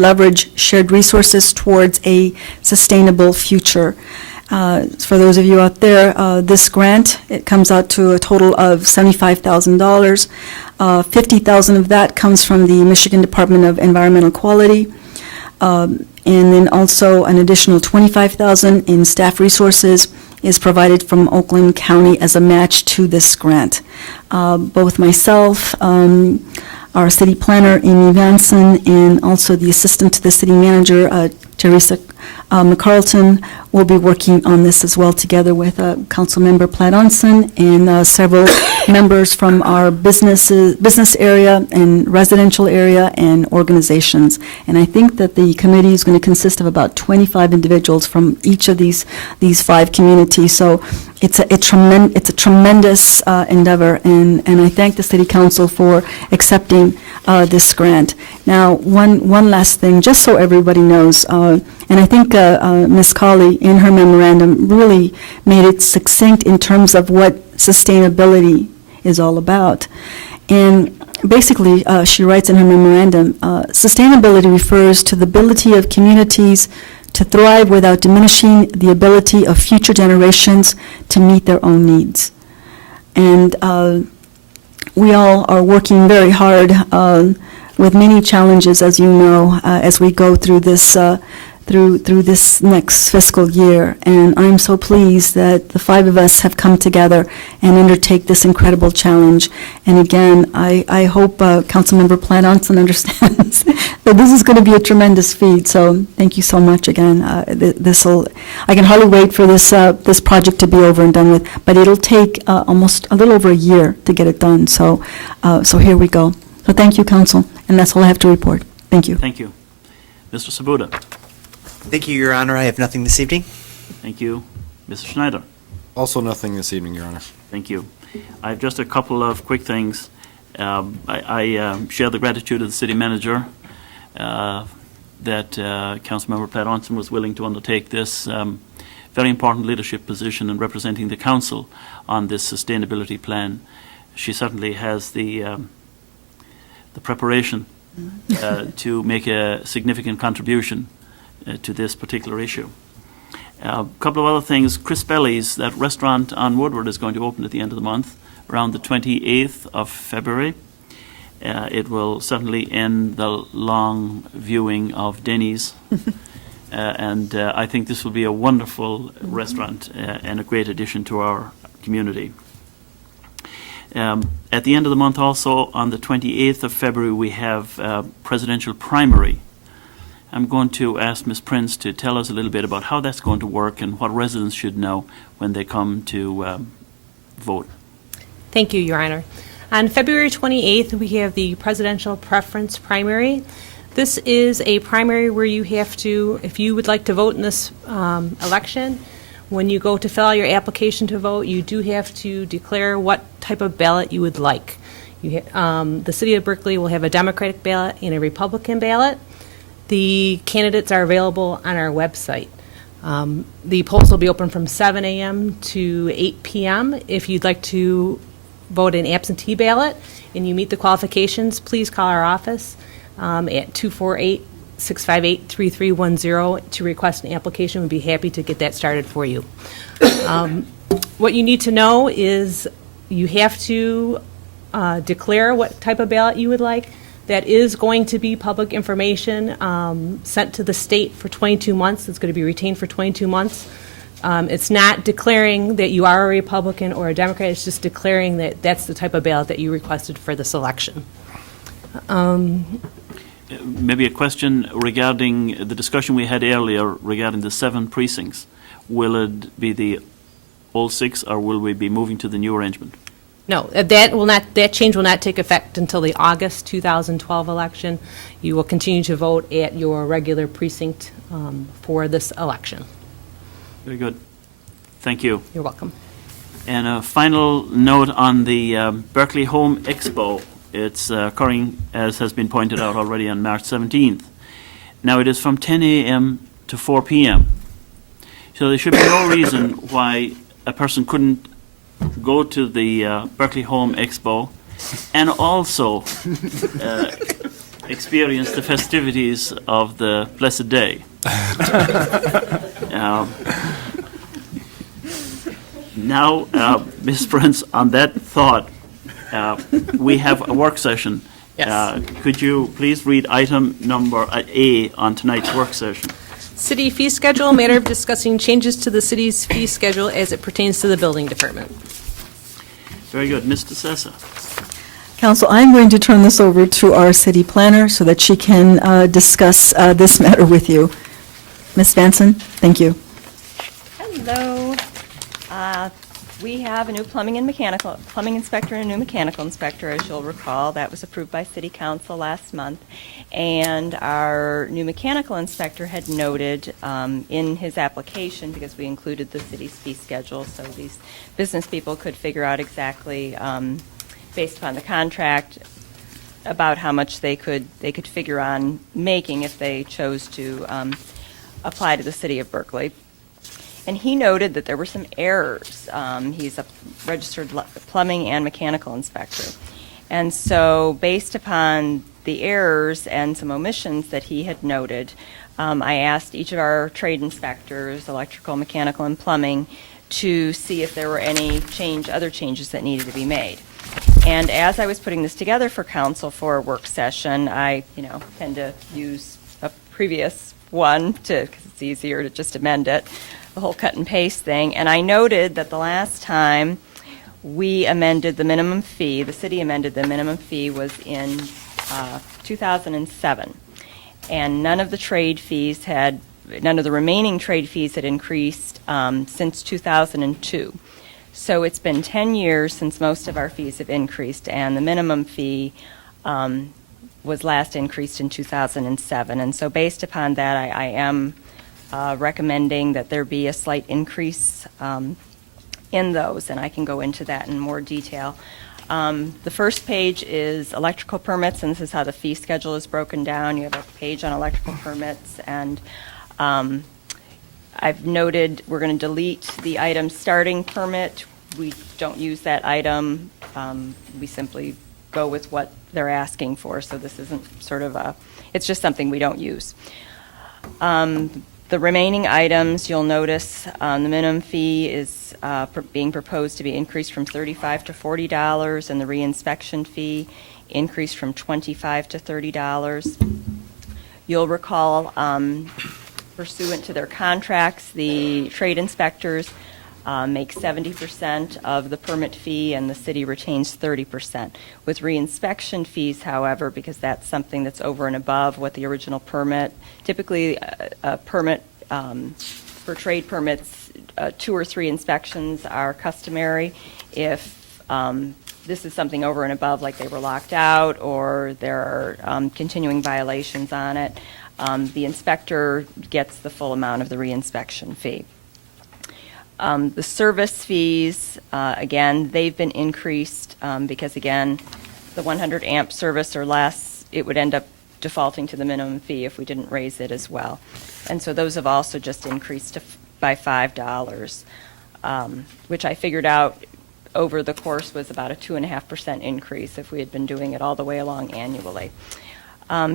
leverage shared resources towards a sustainable future. For those of you out there, this grant, it comes out to a total of $75,000. $50,000 of that comes from the Michigan Department of Environmental Quality, and then also an additional $25,000 in staff resources is provided from Oakland County as a match to this grant. Both myself, our city planner, Amy Vanson, and also the assistant to the city manager, Teresa McCarlton, will be working on this as well, together with Councilmember Platt Onson and several members from our business area and residential area and organizations. And I think that the committee is going to consist of about 25 individuals from each of these 5 communities. So it's a tremendous endeavor, and I thank the City Council for accepting this grant. Now, one last thing, just so everybody knows, and I think Ms. Colley, in her memorandum, really made it succinct in terms of what sustainability is all about. And basically, she writes in her memorandum, sustainability refers to the ability of communities to thrive without diminishing the ability of future generations to meet their own needs. And we all are working very hard with many challenges, as you know, as we go through this through this next fiscal year. And I'm so pleased that the 5 of us have come together and undertake this incredible challenge. And again, I hope Councilmember Platt Onson understands that this is going to be a tremendous feat. So thank you so much again. I can hardly wait for this project to be over and done with, but it'll take almost a little over a year to get it done. So here we go. So thank you, Council, and that's all I have to report. Thank you. Thank you. Mr. Sabuda. Thank you, Your Honor. I have nothing this evening. Thank you. Mr. Schneider. Also nothing this evening, Your Honor. Thank you. I have just a couple of quick things. I share the gratitude of the city manager that Councilmember Platt Onson was willing to undertake this very important leadership position in representing the council on this sustainability plan. She certainly has the preparation to make a significant contribution to this particular issue. A couple of other things. Chris Belly's, that restaurant on Woodward, is going to open at the end of the month, around the 28th of February. It will certainly end the long viewing of Denny's. And I think this will be a wonderful restaurant and a great addition to our community. At the end of the month also, on the 28th of February, we have presidential primary. I'm going to ask Ms. Prince to tell us a little bit about how that's going to work and what residents should know when they come to vote. Thank you, Your Honor. On February 28th, we have the presidential preference primary. This is a primary where you have to, if you would like to vote in this election, when you go to fill out your application to vote, you do have to declare what type of ballot you would like. The City of Berkeley will have a Democratic ballot and a Republican ballot. The candidates are available on our website. The polls will be open from 7 a.m. to 8 p.m. If you'd like to vote an absentee ballot and you meet the qualifications, please call our office at 248-658-3310 to request an application. We'd be happy to get that started for you. What you need to know is you have to declare what type of ballot you would like. That is going to be public information sent to the state for 22 months. It's going to be retained for 22 months. It's not declaring that you are a Republican or a Democrat. It's just declaring that that's the type of ballot that you requested for this election. Maybe a question regarding the discussion we had earlier regarding the 7 precincts. Will it be the all 6, or will we be moving to the new arrangement? No, that change will not take effect until the August 2012 election. You will continue to vote at your regular precinct for this election. Very good. Thank you. You're welcome. And a final note on the Berkeley Home Expo. It's occurring, as has been pointed out already, on March 17th. Now, it is from 10 a.m. to 4 p.m. So there should be no reason why a person couldn't go to the Berkeley Home Expo and also experience the festivities of the Blessed Day. Now, Ms. Prince, on that thought, we have a work session. Yes. Could you please read item number A on tonight's work session? City fee schedule, matter of discussing changes to the city's fee schedule as it pertains to the building department. Very good. Mr. Sessa. Council, I'm going to turn this over to our city planner so that she can discuss this matter with you. Ms. Vanson, thank you. Hello. We have a new plumbing inspector and a new mechanical inspector, as you'll recall. That was approved by City Council last month. And our new mechanical inspector had noted in his application, because we included the city's fee schedule, so these business people could figure out exactly, based upon the contract, about how much they could figure on making if they chose to apply to the city of Berkeley. And he noted that there were some errors. He's a registered plumbing and mechanical inspector. And so based upon the errors and some omissions that he had noted, I asked each of our trade inspectors, electrical, mechanical, and plumbing, to see if there were any other changes that needed to be made. And as I was putting this together for council for a work session, I tend to use a previous one because it's easier to just amend it, the whole cut and paste thing. And I noted that the last time we amended the minimum fee, the city amended the minimum fee, was in 2007. And none of the remaining trade fees had increased since 2002. So it's been 10 years since most of our fees have increased, and the minimum fee was last increased in 2007. And so based upon that, I am recommending that there be a slight increase in those, and I can go into that in more detail. The first page is electrical permits, and this is how the fee schedule is broken down. You have a page on electrical permits, and I've noted we're going to delete the item starting permit. We don't use that item. We simply go with what they're asking for, so this isn't it's just something we don't use. The remaining items, you'll notice the minimum fee is being proposed to be increased from $35 to $40, and the reinspection fee increased from $25 to $30. You'll recall, pursuant to their contracts, the trade inspectors make 70% of the permit fee, and the city retains 30%. With reinspection fees, however, because that's something that's over and above what the original permit, typically a permit for trade permits, 2 or 3 inspections are customary. If this is something over and above, like they were locked out or there are continuing violations on it, the inspector gets the full amount of the reinspection fee. The service fees, again, they've been increased because, again, the 100 amp service or less, it would end up defaulting to the minimum fee if we didn't raise it as well. And so those have also just increased by $5, which I figured out over the course was about a 2.5% increase if we had been doing it all the way along annually.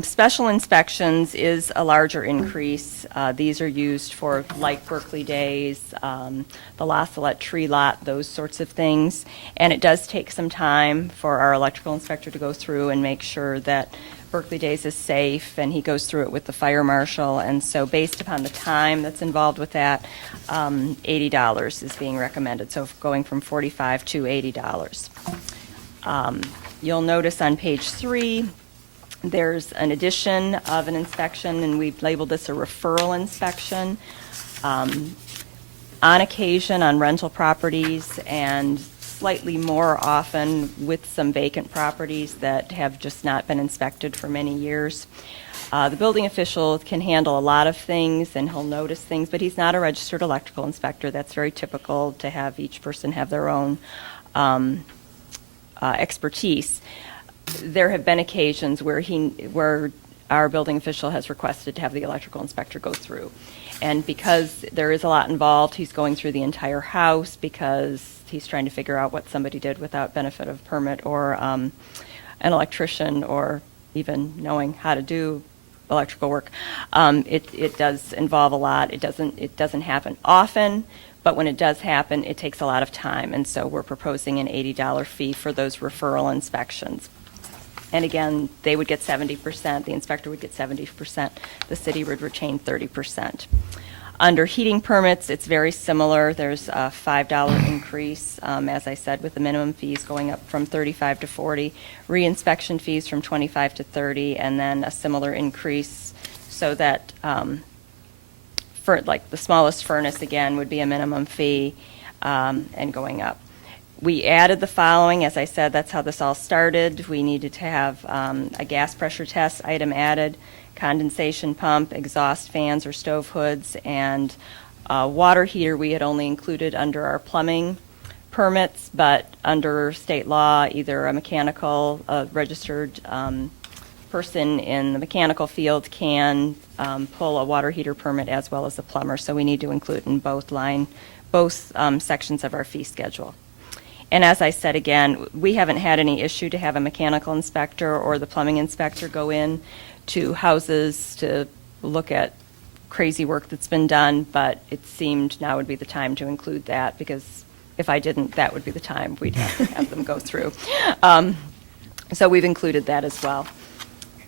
Special inspections is a larger increase. These are used for like Berkeley Days, the La Salette Tree Lot, those sorts of things. And it does take some time for our electrical inspector to go through and make sure that Berkeley Days is safe, and he goes through it with the fire marshal. And so based upon the time that's involved with that, $80 is being recommended. So going from $45 to $80. You'll notice on page 3, there's an addition of an inspection, and we've labeled this a referral inspection. On occasion, on rental properties and slightly more often with some vacant properties that have just not been inspected for many years. The building official can handle a lot of things, and he'll notice things, but he's not a registered electrical inspector. That's very typical to have each person have their own expertise. There have been occasions where our building official has requested to have the electrical inspector go through. And because there is a lot involved, he's going through the entire house because he's trying to figure out what somebody did without benefit of permit or an electrician or even knowing how to do electrical work. It does involve a lot. It doesn't happen often, but when it does happen, it takes a lot of time. And so we're proposing an $80 fee for those referral inspections. And again, they would get 70%, the inspector would get 70%, the city would retain 30%. Under heating permits, it's very similar. There's a $5 increase, as I said, with the minimum fees going up from 35 to 40, reinspection fees from 25 to 30, and then a similar increase so that for like the smallest furnace, again, would be a minimum fee and going up. We added the following. As I said, that's how this all started. We needed to have a gas pressure test item added, condensation pump, exhaust fans or stove hoods, and water heater we had only included under our plumbing permits, but under state law, either a mechanical, registered person in the mechanical field can pull a water heater permit as well as a plumber, so we need to include in both sections of our fee schedule. And as I said again, we haven't had any issue to have a mechanical inspector or the plumbing inspector go in to houses to look at crazy work that's been done, but it seemed now would be the time to include that, because if I didn't, that would be the time we'd have to have them go through. So we've included that as well.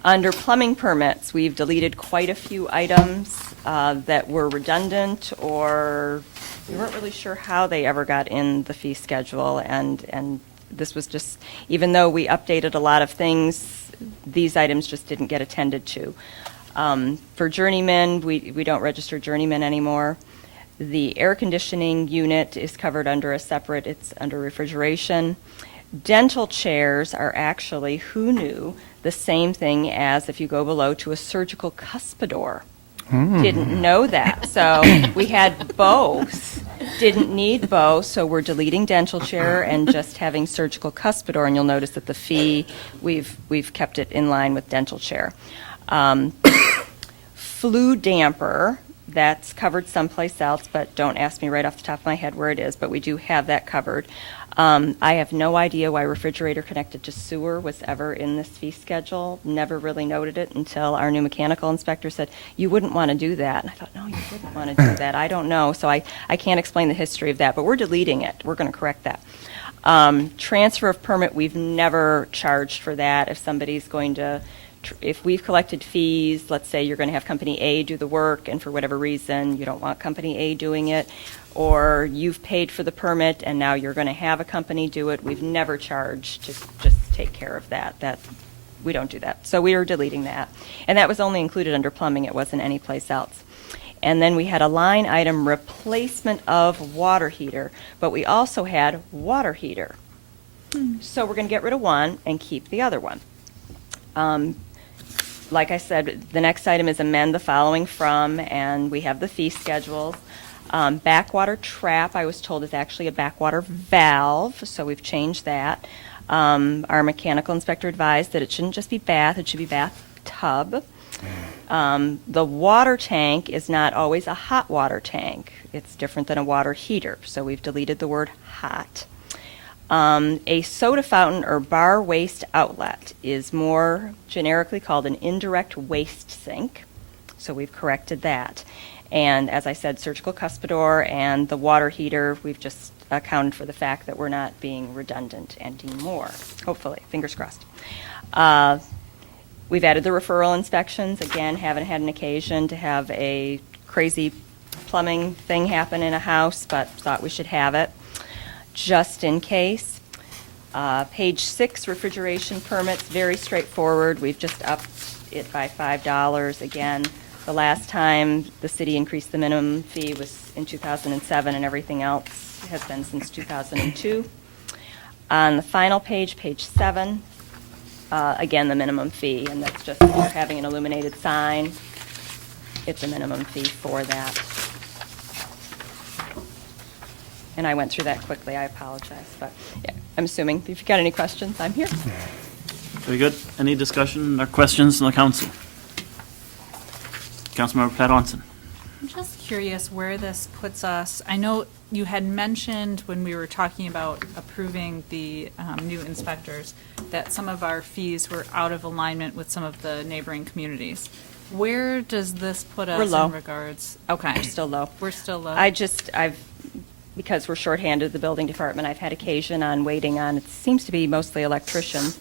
Under plumbing permits, we've deleted quite a few items that were redundant, or we weren't really sure how they ever got in the fee schedule, and this was just, even though we updated a lot of things, these items just didn't get attended to. For journeymen, we don't register journeymen anymore. The air conditioning unit is covered under a separate, it's under refrigeration. Dental chairs are actually, who knew, the same thing as if you go below to a surgical cuspidor. Didn't know that. So we had both. Didn't need both, so we're deleting dental chair and just having surgical cuspidor, and you'll notice that the fee, we've kept it in line with dental chair. Flue damper, that's covered someplace else, but don't ask me right off the top of my head where it is, but we do have that covered. I have no idea why refrigerator connected to sewer was ever in this fee schedule. Never really noted it until our new mechanical inspector said, you wouldn't want to do that. And I thought, no, you wouldn't want to do that. I don't know. So I can't explain the history of that, but we're deleting it. We're going to correct that. Transfer of permit, we've never charged for that. If somebody's going to, if we've collected fees, let's say you're going to have Company A do the work, and for whatever reason, you don't want Company A doing it, or you've paid for the permit and now you're going to have a company do it, we've never charged to just take care of that. We don't do that. So we are deleting that. And that was only included under plumbing. It wasn't anyplace else. And then we had a line item, replacement of water heater, but we also had water heater. So we're going to get rid of one and keep the other one. Like I said, the next item is amend the following from, and we have the fee schedules. Backwater trap, I was told, is actually a backwater valve, so we've changed that. Our mechanical inspector advised that it shouldn't just be bath, it should be bathtub. The water tank is not always a hot water tank. It's different than a water heater, so we've deleted the word hot. A soda fountain or bar waste outlet is more generically called an indirect waste sink, so we've corrected that. And as I said, surgical cuspidor and the water heater, we've just accounted for the fact that we're not being redundant anymore, hopefully, fingers crossed. We've added the referral inspections. Again, haven't had an occasion to have a crazy plumbing thing happen in a house, but thought we should have it just in case. Page 6, refrigeration permits, very straightforward. We've just upped it by $5. Again, the last time the city increased the minimum fee was in 2007, and everything else has been since 2002. On the final page, page 7, again, the minimum fee, and that's just if you're having an illuminated sign, it's a minimum fee for that. And I went through that quickly, I apologize, but yeah, I'm assuming if you've got any questions, I'm here. Very good. Any discussion or questions on the council? Councilmember Pat Onson. I'm just curious where this puts us. I know you had mentioned when we were talking about approving the new inspectors that some of our fees were out of alignment with some of the neighboring communities. Where does this put us We're low. in regards? Okay. We're still low. We're still low? Because we're shorthanded, the building department, I've had occasion on waiting on, it seems to be mostly electricians.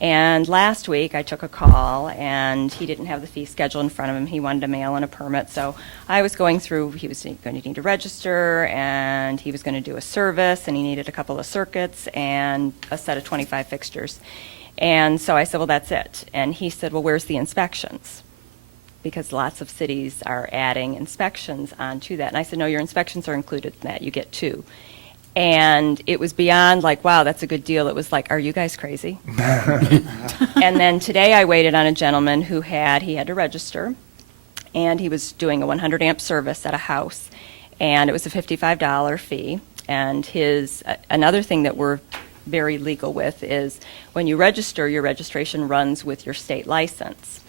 And last week, I took a call, and he didn't have the fee schedule in front of him. He wanted to mail in a permit, so I was going through, he was going to need to register, and he was going to do a service, and he needed a couple of circuits and a set of 25 fixtures. And so I said, well, that's it. And he said, well, where's the inspections? Because lots of cities are adding inspections onto that. And I said, no, your inspections are included in that. You get 2. And it was beyond like, wow, that's a good deal. It was like, are you guys crazy? And then today I waited on a gentleman who he had to register, and he was doing a 100 amp service at a house, and it was a $55 fee. And another thing that we're very legal with is when you register, your registration runs with your state license.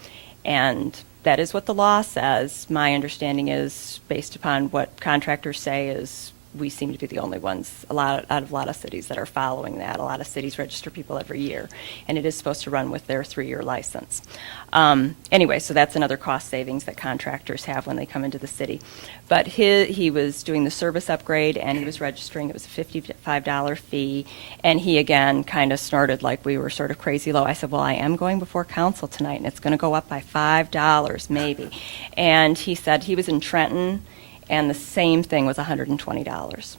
And that is what the law says. My understanding is, based upon what contractors say, is we seem to be the only ones out of a lot of cities that are following that. A lot of cities register people every year, and it is supposed to run with their 3-year license. Anyway, so that's another cost savings that contractors have when they come into the city. But he was doing the service upgrade, and he was registering. It was a $55 fee, and he, again, kind of snorted like we were sort of crazy low. I said, well, I am going before council tonight, and it's going to go up by $5 maybe. And he said he was in Trenton, and the same thing was $120.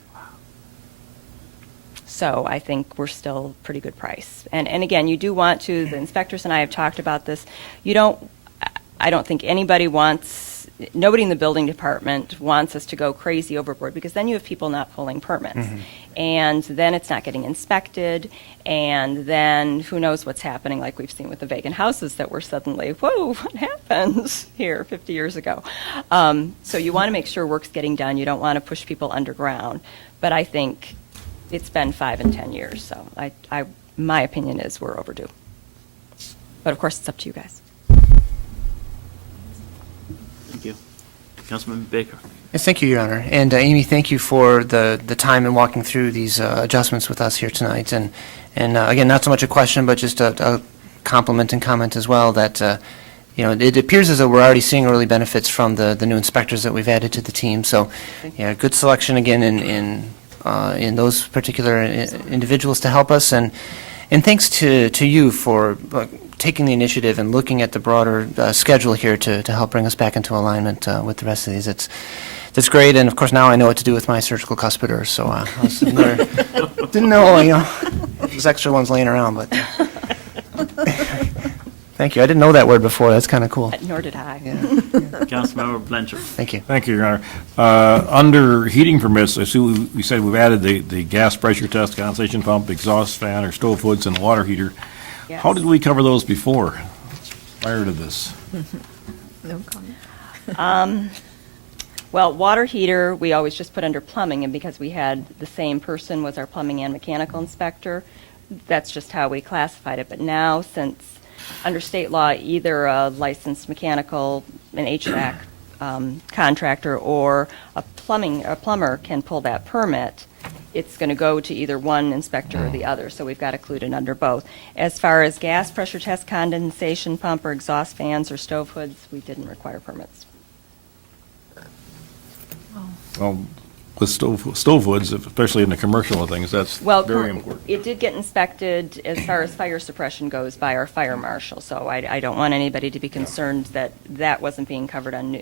So I think we're still pretty good price. And again, you do want to, the inspectors and I have talked about this, I don't think nobody in the building department wants us to go crazy overboard, because then you have people not pulling permits. Mm-hmm. And then it's not getting inspected, and then who knows what's happening, like we've seen with the vacant houses that were suddenly, whoa, what happened here 50 years ago? So you want to make sure work's getting done. You don't want to push people underground. But I think it's been 5 and 10 years, so my opinion is we're overdue. But of course, it's up to you guys. Thank you. Councilman Baker. Yes, thank you, Your Honor. And Amy, thank you for the time in walking through these adjustments with us here tonight. And again, not so much a question, but just a compliment and comment as well that, it appears as though we're already seeing early benefits from the new inspectors that we've added to the team. So, yeah, good selection again in those particular individuals to help us. And thanks to you for taking the initiative and looking at the broader schedule here to help bring us back into alignment with the rest of these. That's great, and of course now I know what to do with my surgical cuspidor, so I was sitting there, didn't know, there's extra ones laying around, but thank you. I didn't know that word before. That's kind of cool. Nor did I. Yeah. Councilmember Blanchard. Thank you. Thank you, Your Honor. Under heating permits, I see we said we've added the gas pressure test, condensation pump, exhaust fan, or stove hoods, and water heater. Yes. How did we cover those before, prior to this? No comment. Well, water heater, we always just put under plumbing, and because we had the same person was our plumbing and mechanical inspector, that's just how we classified it. But now, since under state law, either a licensed mechanical, an HVAC contractor, or a plumber can pull that permit, it's going to go to either one inspector or the other, so we've got to include it under both. As far as gas pressure test, condensation pump, or exhaust fans, or stove hoods, we didn't require permits. Well, with stove hoods, especially in the commercial things, that's very important. It did get inspected as far as fire suppression goes by our fire marshal, so I don't want anybody to be concerned that that wasn't being covered on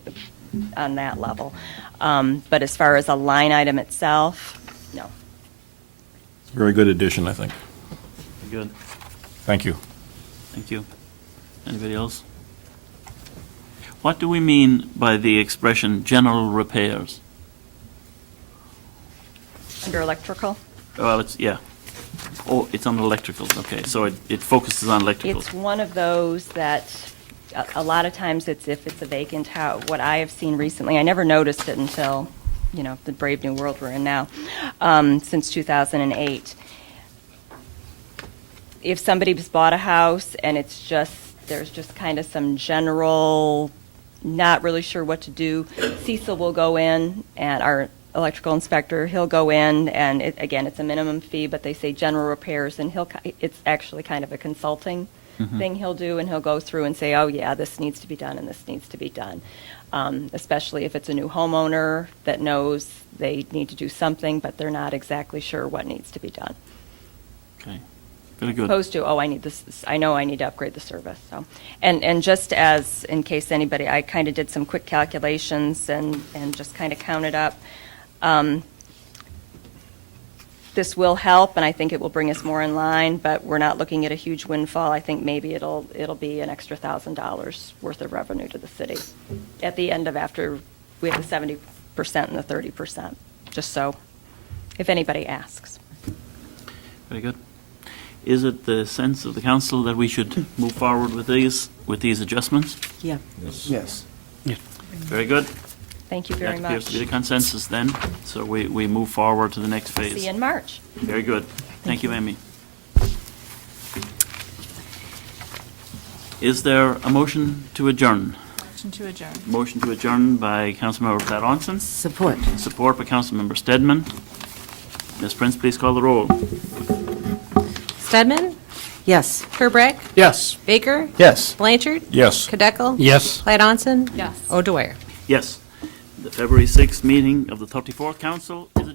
that level. But as far as a line item itself, no. Very good addition, I think. Good. Thank you. Thank you. Anybody else? What do we mean by the expression general repairs? Under electrical? Well, yeah. Oh, it's on electrical, okay, so it focuses on electrical. It's one of those that, a lot of times it's if it's a vacant house. What I have seen recently, I never noticed it until, the brave new world we're in now, since 2008. If somebody's bought a house and there's just kind of some general, not really sure what to do, Cecil will go in, and our electrical inspector, he'll go in, and again, it's a minimum fee, but they say general repairs, and it's actually kind of a consulting thing he'll do, and he'll go through and say, oh yeah, this needs to be done and this needs to be done. Especially if it's a new homeowner that knows they need to do something, but they're not exactly sure what needs to be done. Okay, very good. Opposed to, oh, I need this, I know I need to upgrade the service, so. And just as, in case anybody, I kind of did some quick calculations and just kind of counted up. This will help, and I think it will bring us more in line, but we're not looking at a huge windfall. I think maybe it'll be an extra $1,000 worth of revenue to the city at the end of after we have the 70% and the 30%, just so, if anybody asks. Very good. Is it the sense of the council that we should move forward with these adjustments? Yeah. Yes. Very good. Thank you very That appears much. to be the consensus then, so we move forward to the next phase. See you in March. Very good. Thank you, Amy. Is there a motion to adjourn? Motion to adjourn. Motion to adjourn by Councilmember Pat Onson, Support. support by Councilmember Stedman. Ms. Prince, please call the roll. Stedman? Yes. Turbrack? Yes. Baker? Yes. Blanchard? Yes. Kadeco? Yes. Clyde Onson? Yes. O'Dwyer? Yes. The February 6th meeting of the 34th Council is